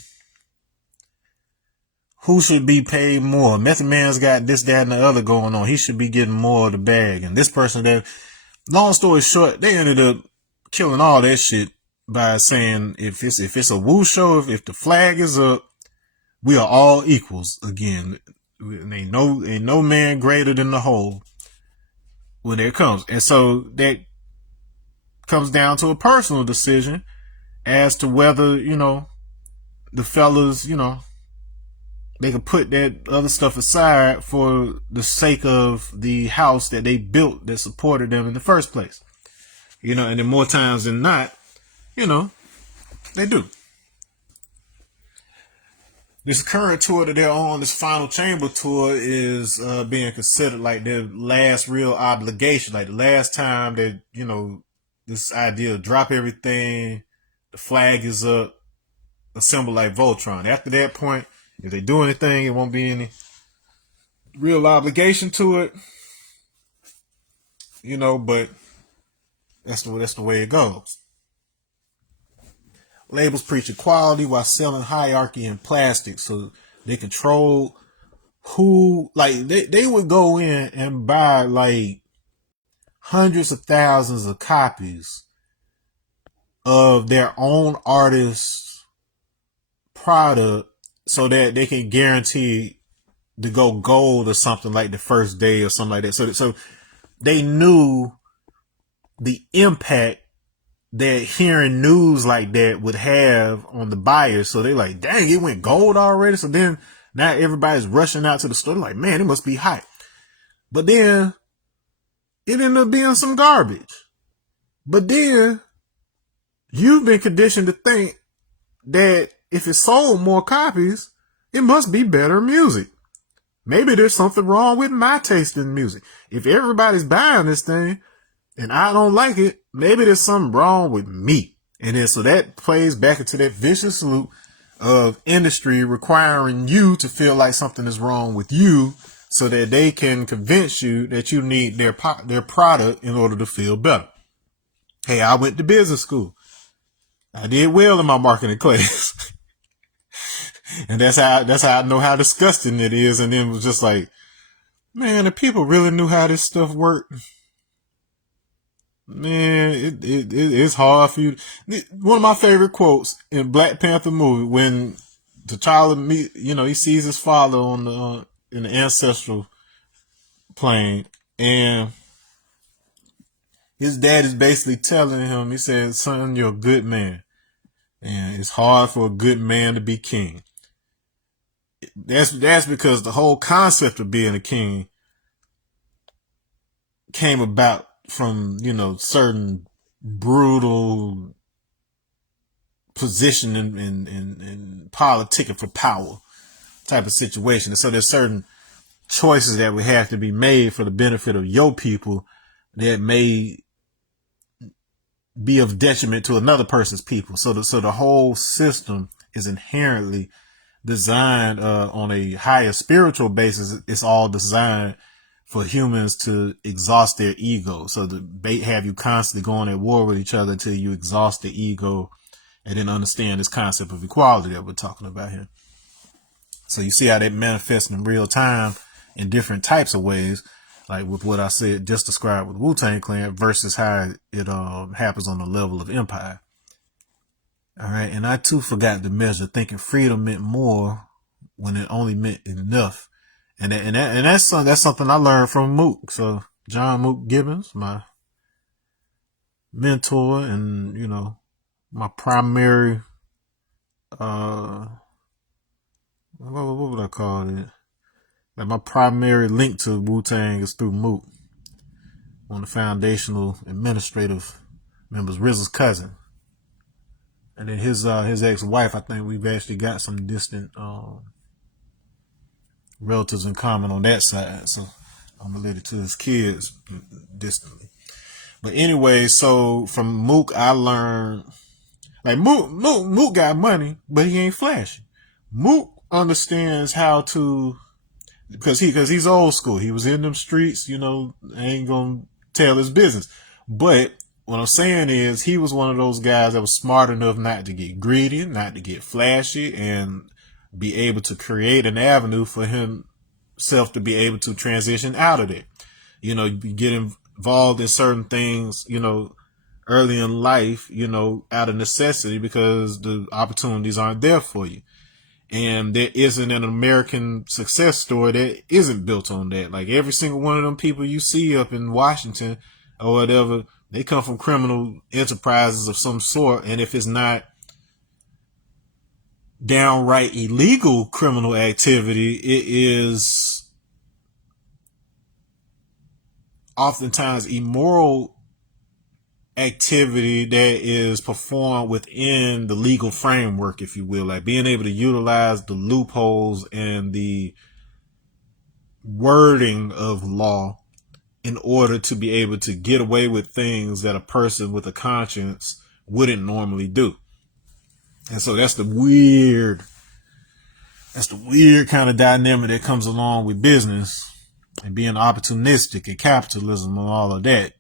who should be paid more. Method Man's got this, that, and the other going on. He should be getting more of the bag. And this person that, long story short, they ended up killing all that shit by saying if it's a Wu show, if the flag is up, we are all equals again. Ain't no man greater than the whole when it comes. And so that comes down to a personal decision as to whether, the fellas, they could put that other stuff aside for the sake of the house that they built that supported them in the first place. And then more times than not, they do. This current tour that they're on, this Final Chamber tour, is being considered like their last real obligation. Like the last time that, this idea of drop everything, the flag is up, assemble like Voltron. After that point, if they do anything, it won't be any real obligation to it. But that's the way it goes. Labels preach equality while selling hierarchy in plastic, so they control who, like, they would go in and buy like hundreds of thousands of copies of their own artist's product so that they can guarantee to go gold or something like the first day or something like that. So they knew the impact that hearing news like that would have on the buyers. So they like, dang, it went gold already. So then now everybody's rushing out to the store like, man, it must be hot. But then it ended up being some garbage. But then you've been conditioned to think that if it sold more copies, it must be better music. Maybe there's something wrong with my taste in music. If everybody's buying this thing and I don't like it, maybe there's something wrong with me. And then so that plays back into that vicious loop of industry requiring you to feel like something is wrong with you so that they can convince you that you need their product in order to feel better. Hey, I went to business school. I did well in my marketing class. And that's how I know how disgusting it is. And then it was just like, man, if people really knew how this stuff worked, man, it's hard for you. One of my favorite quotes in Black Panther movie, when T'Challa he sees his father on in the ancestral plane, and his dad is basically telling him, he says, son, you're a good man. And it's hard for a good man to be king. That's because the whole concept of being a king came about from, certain brutal position in politicking for power type of situation. And so there's certain choices that would have to be made for the benefit of your people that may be of detriment to another person's people. So the whole system is inherently designed on a higher spiritual basis. It's all designed for humans to exhaust their ego. So they have you constantly going at war with each other until you exhaust the ego and then understand this concept of equality that we're talking about here. So you see how that manifests in real time in different types of ways, like with what I said, just described with Wu-Tang Clan versus how it happens on the level of empire. All right. And I too forgot to measure, thinking freedom meant more when it only meant enough. And that's something I learned from Mook. So John Mook Gibbons, my mentor and, my primary, what would I call it? Like my primary link to Wu-Tang is through Mook, one of the foundational administrative members, RZA's cousin. And then his ex-wife, I think we've actually got some distant, relatives in common on that side. So I'm related to his kids distantly. But anyway, so from Mook, I learned, like Mook got money, but he ain't flashy. Mook understands how to, because he's old school. He was in them streets, ain't gonna tell his business. But what I'm saying is he was one of those guys that was smart enough not to get greedy, not to get flashy, and be able to create an avenue for himself to be able to transition out of it. Get involved in certain things, early in life, out of necessity because the opportunities aren't there for you. And there isn't an American success story that isn't built on that. Like every single one of them people you see up in Washington or whatever, they come from criminal enterprises of some sort. And if it's not downright illegal criminal activity, it is oftentimes immoral activity that is performed within the legal framework, if you will, like being able to utilize the loopholes and the wording of law in order to be able to get away with things that a person with a conscience wouldn't normally do. And so that's the weird kind of dynamic that comes along with business and being opportunistic and capitalism and all of that.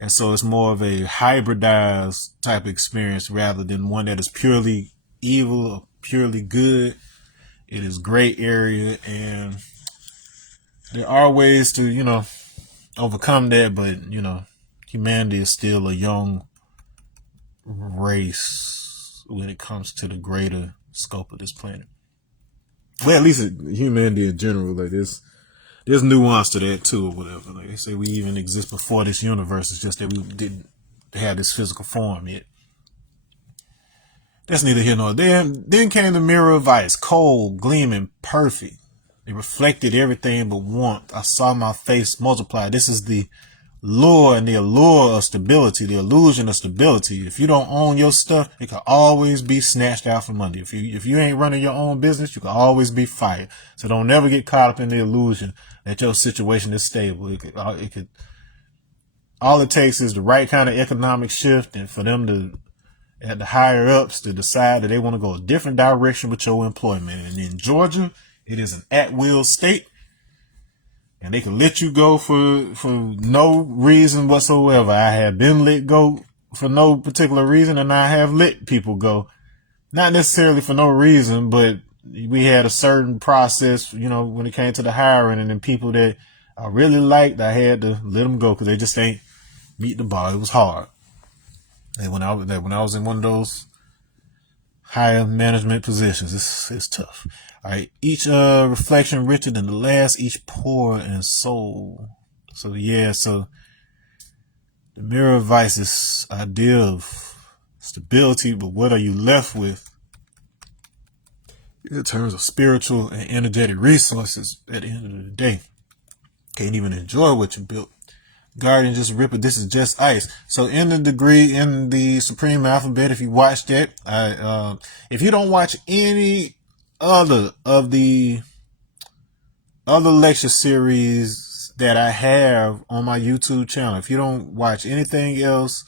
And so it's more of a hybridized type of experience rather than one that is purely evil or purely good. It is gray area, and there are ways to, overcome that, but, humanity is still a young race when it comes to the greater scope of this planet. Well, at least humanity in general, like there's nuance to that too, or whatever. Like they say, we even exist before this universe. It's just that we didn't have this physical form yet. That's neither here nor there. Then came the mirror of ice, cold, gleaming, perfect. It reflected everything but warmth. I saw my face multiply. This is the lure and the allure of stability, the illusion of stability. If you don't own your stuff, it can always be snatched out from under you. If you ain't running your own business, you can always be fired. So don't never get caught up in the illusion that your situation is stable. All it takes is the right kind of economic shift, and for them to, at the higher ups, to decide that they want to go a different direction with your employment. And in Georgia, it is an at-will state, and they can let you go for no reason whatsoever. I have been let go for no particular reason, and I have let people go, not necessarily for no reason, but we had a certain process, when it came to the hiring, and then people that I really liked, I had to let them go because they just ain't meet the bar. It was hard. And when I was in one of those higher management positions, it's tough. All right. Each reflection richer than the last, each pore and soul. So the mirror of vice is idea of stability, but what are you left with in terms of spiritual and energetic resources at the end of the day? Can't even enjoy what you built. Guardian just rip it. This is just ice. So in the Supreme Alphabet, if you watch that, if you don't watch any other of the other lecture series that I have on my YouTube channel, if you don't watch anything else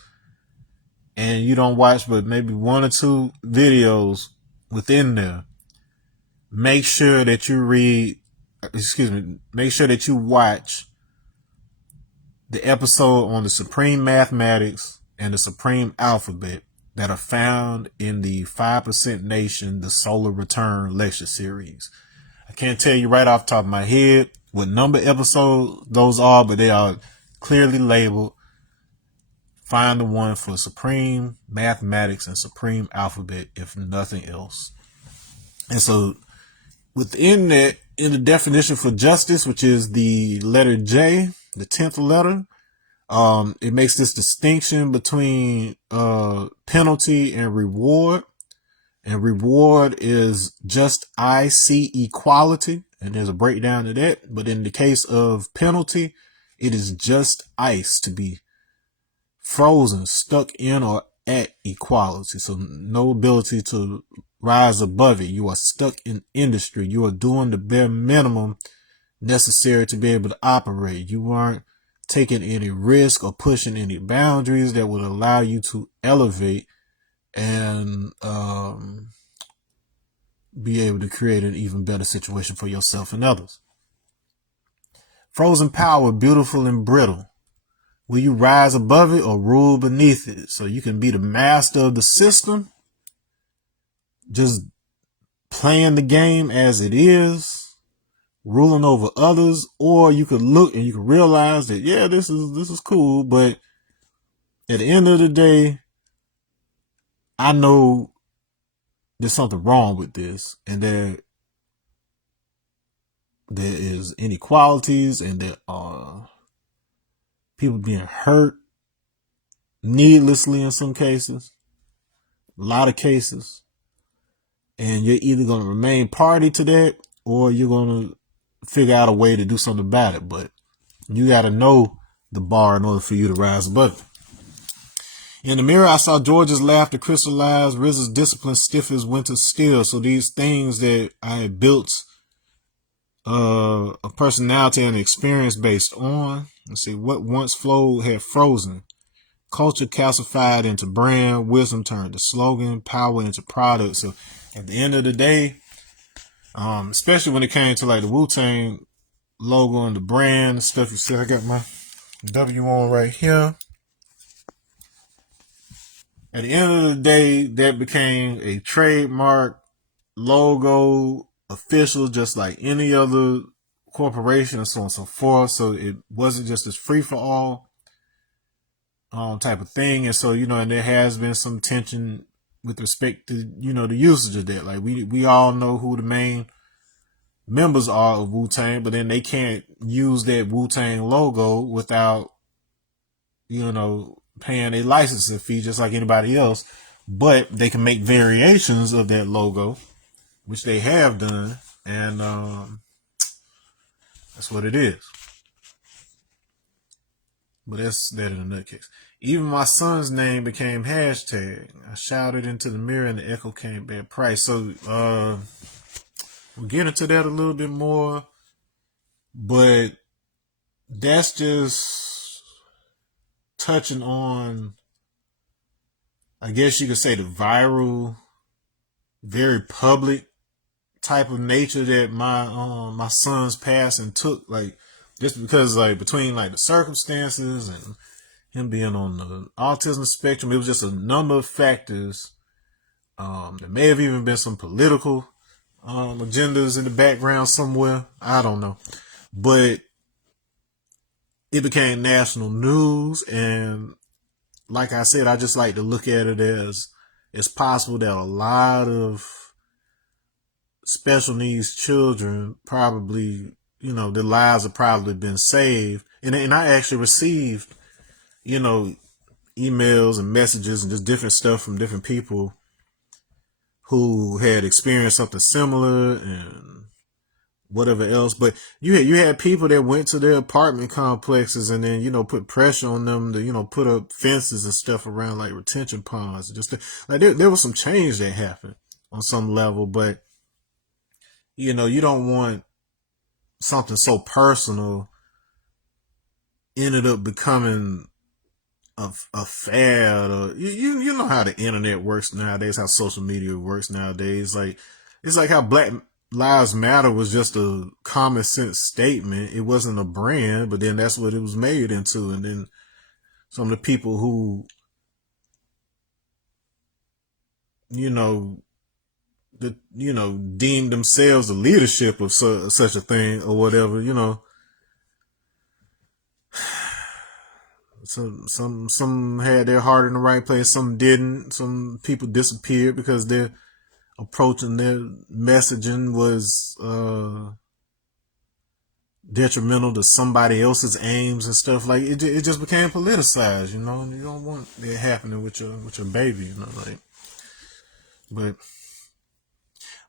and you don't watch but maybe one or two videos within there, make sure that you make sure that you watch the episode on the supreme mathematics and the supreme alphabet that are found in the 5% Nation, the Solar Return lecture series. I can't tell you right off the top of my head what number episodes those are, but they are clearly labeled. Find the one for supreme mathematics and supreme alphabet, if nothing else. And so within that, in the definition for justice, which is the letter J, the 10th letter, it makes this distinction between penalty and reward. And reward is just IC equality, and there's a breakdown of that. But in the case of penalty, it is just ice, to be frozen, stuck in or at equality. So no ability to rise above it. You are stuck in industry. You are doing the bare minimum necessary to be able to operate. You aren't taking any risk or pushing any boundaries that would allow you to elevate and be able to create an even better situation for yourself and others. Frozen power, beautiful and brittle. Will you rise above it or rule beneath it? So you can be the master of the system, just playing the game as it is, ruling over others, or you could look and you can realize that, yeah, this is cool, but at the end of the day, I know there's something wrong with this, and there is inequalities, and there are people being hurt needlessly in some cases, a lot of cases, and you're either going to remain party to that, or you're going to figure out a way to do something about it. But you got to know the bar in order for you to rise above it. In the mirror, I saw George's laughter crystallize, RZA's discipline stiff as winter steel. So these things that I had built a personality and experience based on. Let's see, what once flowed had frozen. Culture calcified into brand, wisdom turned to slogan, power into product. So at the end of the day, especially when it came to like the Wu-Tang logo and the brand and stuff, you see I got my W on right here. At the end of the day, that became a trademark logo, official, just like any other corporation and so on and so forth. So it wasn't just this free for all type of thing. And so, and there has been some tension with respect to, the usage of that. Like we all know who the main members are of Wu-Tang, but then they can't use that Wu-Tang logo without, paying a licensing fee just like anybody else. But they can make variations of that logo, which they have done, and that's what it is. But that's that in a nutcase. Even my son's name became hashtag. I shouted into the mirror and the echo came back price. So we'll get into that a little bit more, but that's just touching on, I guess you could say, the viral, very public type of nature that my son's passing took, like, just because, like, between like the circumstances and him being on the autism spectrum, it was just a number of factors. There may have even been some political agendas in the background somewhere. I don't know, but it became national news, and like I said, I just like to look at it as it's possible that a lot of special needs children probably, their lives have probably been saved. And I actually received, emails and messages and just different stuff from different people who had experienced something similar and whatever else. But you had people that went to their apartment complexes and then, put pressure on them to, put up fences and stuff around like retention ponds. Like there was some change that happened on some level, but you don't want something so personal ended up becoming a fad, or you know how the internet works nowadays, how social media works nowadays. Like it's like how Black Lives Matter was just a common sense statement. It wasn't a brand, but then that's what it was made into. And then some of the people who, you know, deemed themselves the leadership of such a thing or whatever, some had their heart in the right place, some didn't. Some people disappeared because their approach and their messaging was detrimental to somebody else's aims and stuff. Like it just became politicized. You don't want that happening with your baby. Like.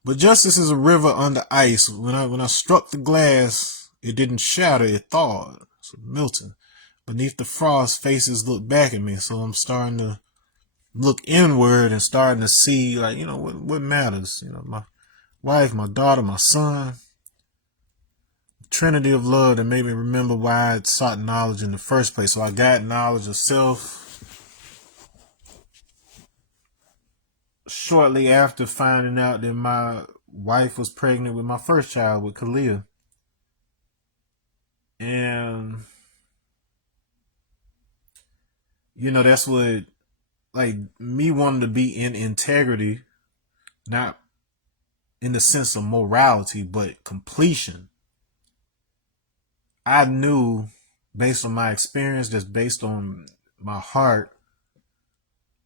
But justice is a river under ice. When I struck the glass, it didn't shatter, it thawed. So Milton. Beneath the frost, faces look back at me. So I'm starting to look inward and starting to see, like, what matters. My wife, my daughter, my son. Trinity of love that made me remember why I sought knowledge in the first place. So I got knowledge of self shortly after finding out that my wife was pregnant with my first child, with Kalia. And, that's what, like, me wanting to be in integrity, not in the sense of morality, but completion. I knew, based on my experience, just based on my heart,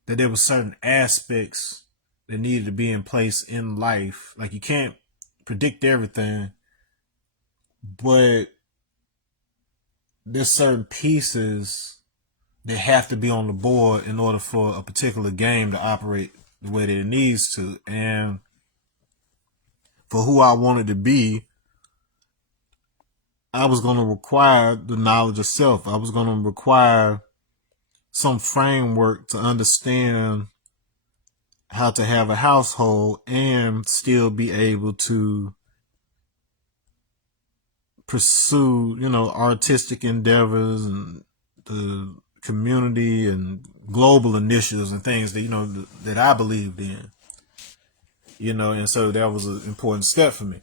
that there were certain aspects that needed to be in place in life. Like, you can't predict everything, but there's certain pieces that have to be on the board in order for a particular game to operate the way that it needs to. And for who I wanted to be, I was going to require the knowledge of self. I was going to require some framework to understand how to have a household and still be able to pursue, artistic endeavors and the community and global initiatives and things that, that I believed in, and so that was an important step for me.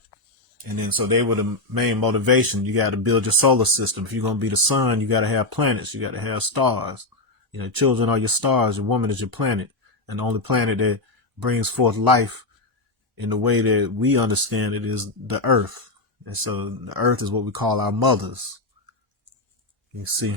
And then, so they were the main motivation. You got to build your solar system. If you're going to be the sun, you got to have planets. You got to have stars. Children are your stars. Your woman is your planet. And the only planet that brings forth life in the way that we understand it is the earth. And so the earth is what we call our mothers. You see.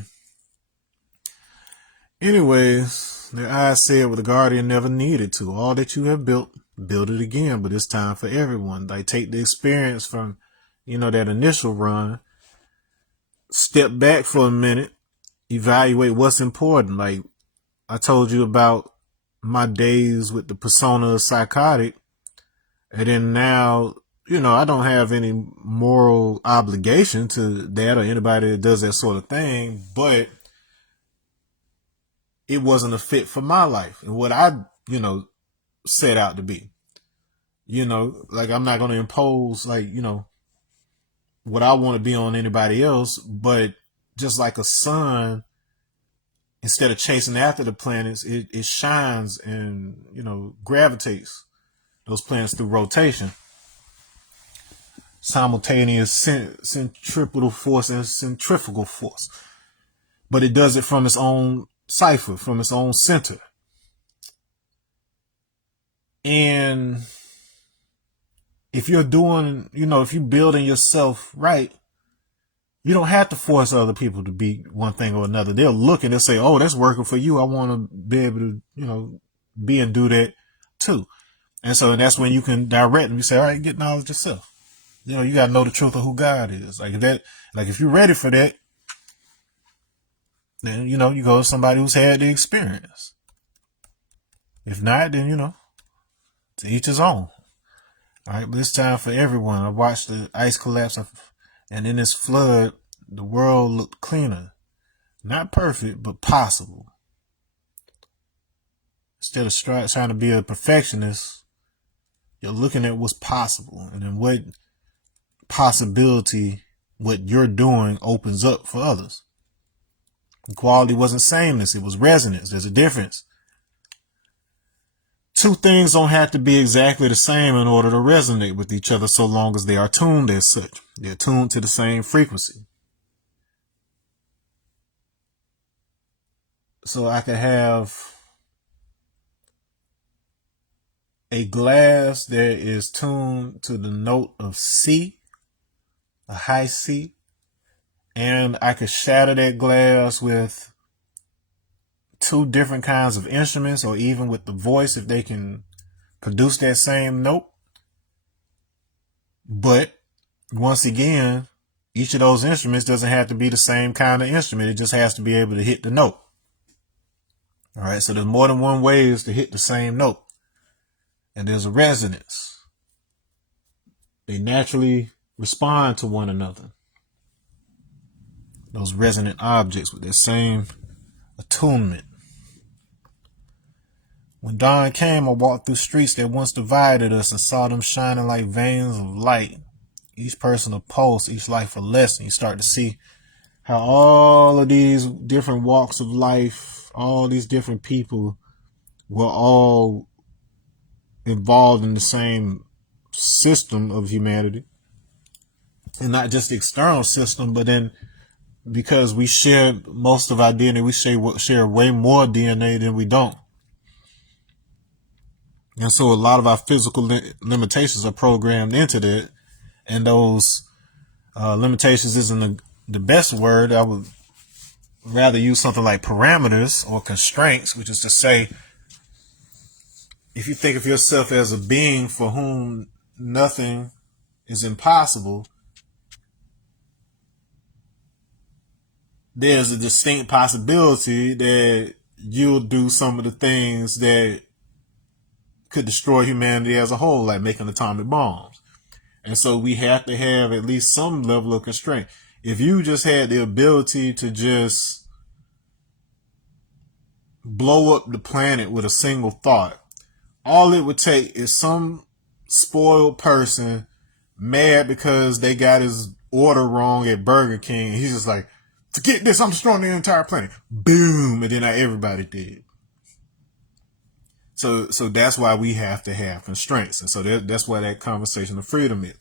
Anyways, their eyes said what the Guardian never needed to. All that you have built, build it again, but it's time for everyone. Like, take the experience from, that initial run, step back for a minute, evaluate what's important. Like, I told you about my days with the persona of psychotic, and then now, I don't have any moral obligation to that or anybody that does that sort of thing, but it wasn't a fit for my life and what I, set out to be. Like, I'm not going to impose, like, what I want to be on anybody else, but just like a sun, instead of chasing after the planets, it shines and, gravitates those planets through rotation. Simultaneous centripetal force and centrifugal force. But it does it from its own cipher, from its own center. And if you're doing, if you're building yourself right, you don't have to force other people to be one thing or another. They'll look and they'll say, oh, that's working for you. I want to be able to, be and do that too. And so that's when you can direct them. You say, all right, get knowledge yourself. You got to know the truth of who God is. Like if you're ready for that, then, you go to somebody who's had the experience. If not, then, to each his own. All right, but it's time for everyone. I watched the ice collapse, and in this flood, the world looked cleaner. Not perfect, but possible. Instead of trying to be a perfectionist, you're looking at what's possible, and then what possibility what you're doing opens up for others. The quality wasn't sameness, it was resonance. There's a difference. Two things don't have to be exactly the same in order to resonate with each other, so long as they are tuned as such. They're tuned to the same frequency. So I could have a glass that is tuned to the note of C, a high C, and I could shatter that glass with two different kinds of instruments, or even with the voice if they can produce that same note. But once again, each of those instruments doesn't have to be the same kind of instrument. It just has to be able to hit the note. All right, so there's more than one ways to hit the same note. And there's a resonance. They naturally respond to one another. Those resonant objects with their same attunement. When dawn came, I walked through streets that once divided us and saw them shining like veins of light. Each person a pulse, each life a lesson. You start to see how all of these different walks of life, all these different people were all involved in the same system of humanity. And not just the external system, but then because we share most of our DNA, we share way more DNA than we don't. And so a lot of our physical limitations are programmed into that. And those limitations isn't the best word. I would rather use something like parameters or constraints, which is to say, if you think of yourself as a being for whom nothing is impossible, there's a distinct possibility that you'll do some of the things that could destroy humanity as a whole, like making atomic bombs. And so we have to have at least some level of constraint. If you just had the ability to just blow up the planet with a single thought, all it would take is some spoiled person mad because they got his order wrong at Burger King. He's just like, forget this, I'm destroying the entire planet. Boom. And then everybody did. So that's why we have to have constraints. And so that's why that conversation of freedom is.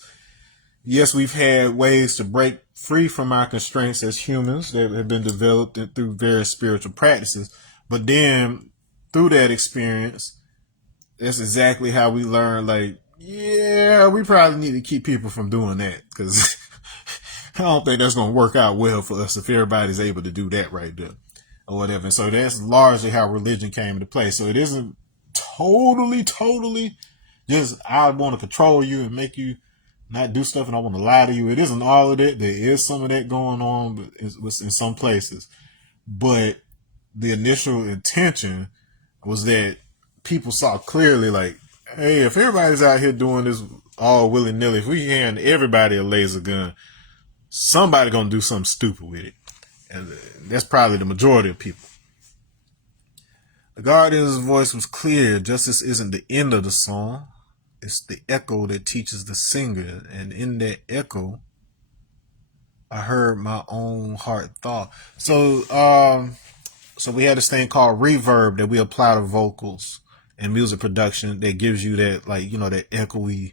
Yes, we've had ways to break free from our constraints as humans that have been developed through various spiritual practices. But then through that experience, that's exactly how we learn, like, yeah, we probably need to keep people from doing that, because I don't think that's going to work out well for us if everybody's able to do that right there or whatever. And so that's largely how religion came into play. So it isn't totally just, I want to control you and make you not do stuff and I want to lie to you. It isn't all of that. There is some of that going on, but it's in some places. But the initial intention was that people saw clearly, like, hey, if everybody's out here doing this all willy-nilly, if we hand everybody a laser gun, somebody gonna do something stupid with it. And that's probably the majority of people. The Guardian's voice was clear. Justice isn't the end of the song. It's the echo that teaches the singer. And in that echo, I heard my own heart thought. So we had this thing called reverb that we apply to vocals and music production that gives you that, like, you know, that echoey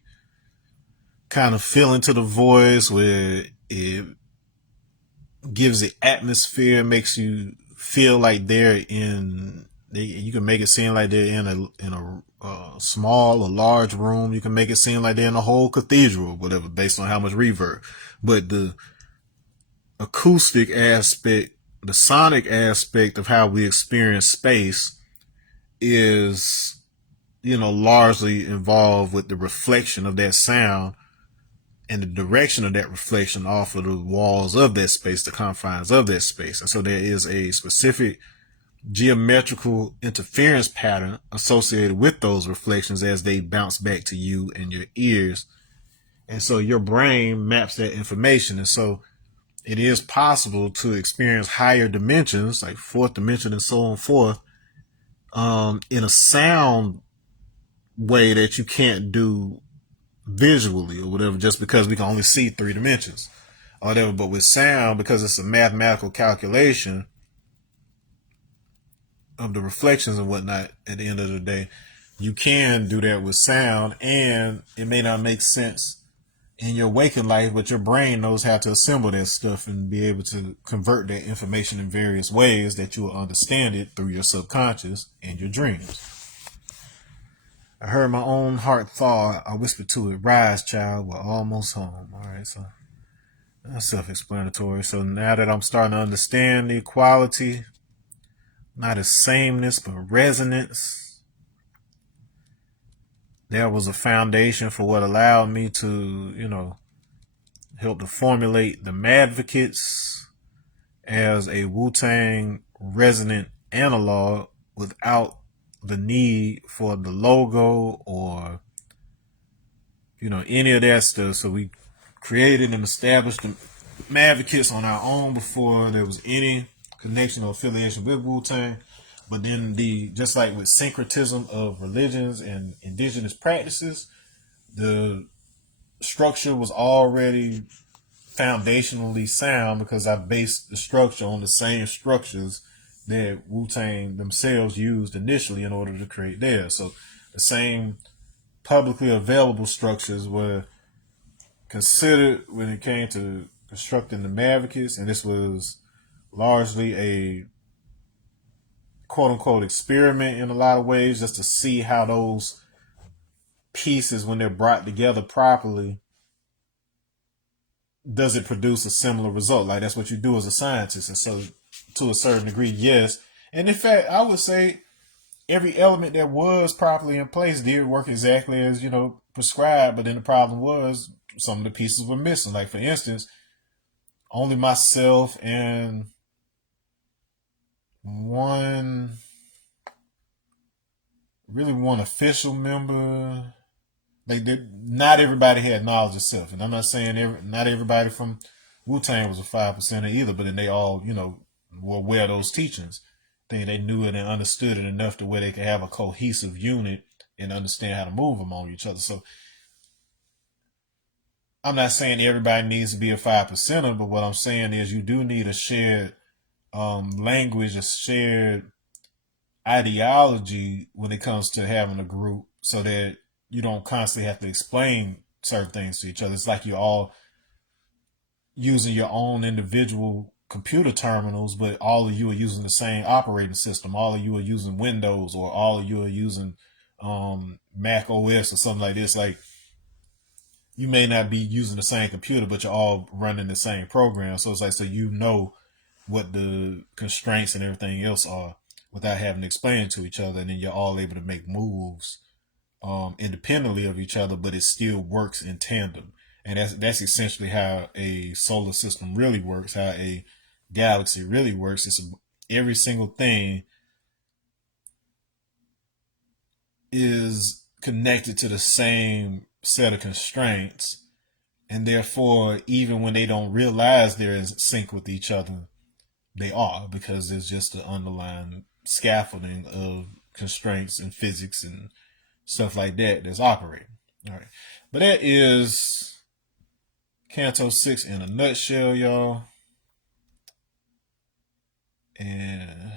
kind of feeling to the voice, where it gives it atmosphere, makes you feel like you can make it seem like they're in a small or large room. You can make it seem like they're in a whole cathedral or whatever, based on how much reverb. But the acoustic aspect, the sonic aspect of how we experience space is, you know, largely involved with the reflection of that sound and the direction of that reflection off of the walls of that space, the confines of that space. And so there is a specific geometrical interference pattern associated with those reflections as they bounce back to you and your ears. And so your brain maps that information. And so it is possible to experience higher dimensions, like fourth dimension and so on forth, in a sound way that you can't do visually or whatever, just because we can only see 3 dimensions or whatever. But with sound, because it's a mathematical calculation, of the reflections and whatnot at the end of the day. You can do that with sound, and it may not make sense in your waking life, but your brain knows how to assemble that stuff and be able to convert that information in various ways that you will understand it through your subconscious and your dreams. I heard my own heart thaw. I whispered to it, "Rise, child, we're almost home." All right, so that's self-explanatory. So now that I'm starting to understand the equality, not as sameness, but resonance, there was a foundation for what allowed me to, help to formulate the Madvocates as a Wu-Tang resonant analog without the need for the logo or any of that stuff. So we created and established the Madvocates on our own before there was any connection or affiliation with Wu-Tang. But then just like with syncretism of religions and indigenous practices, the structure was already foundationally sound because I based the structure on the same structures that Wu-Tang themselves used initially in order to create theirs. So the same publicly available structures were considered when it came to constructing the Mavericks, and this was largely a quote-unquote experiment in a lot of ways, just to see how those pieces, when they're brought together properly, does it produce a similar result? Like, that's what you do as a scientist. And so to a certain degree, yes. And in fact, I would say every element that was properly in place did work exactly as, prescribed. But then the problem was some of the pieces were missing. Like, for instance, only myself and one official member. Not everybody had knowledge of self. And I'm not saying not everybody from Wu-Tang was a 5%er either, but then they all, were aware of those teachings. They knew it and understood it enough to where they could have a cohesive unit and understand how to move among each other. So I'm not saying everybody needs to be a 5%er, but what I'm saying is you do need a shared language, a shared ideology when it comes to having a group, so that you don't constantly have to explain certain things to each other. It's like you're all using your own individual computer terminals, but all of you are using the same operating system. All of you are using Windows, or all of you are using Mac OS or something like this. Like, you may not be using the same computer, but you're all running the same program. So it's like, so what the constraints and everything else are without having to explain to each other, and then you're all able to make moves independently of each other, but it still works in tandem. And that's essentially how a solar system really works, how a galaxy really works. Every single thing is connected to the same set of constraints, and therefore, even when they don't realize they're in sync with each other, they are, because there's just the underlying scaffolding of constraints and physics and stuff like that that's operating. All right. But that is Canto VI in a nutshell, y'all. And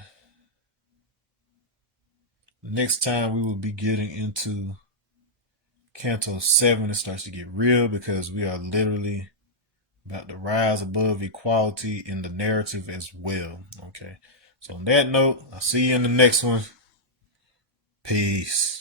next time we will be getting into Canto VII. It starts to get real, because we are literally about to rise above equality in the narrative as well. Okay. So on that note, I'll see you in the next one. Peace.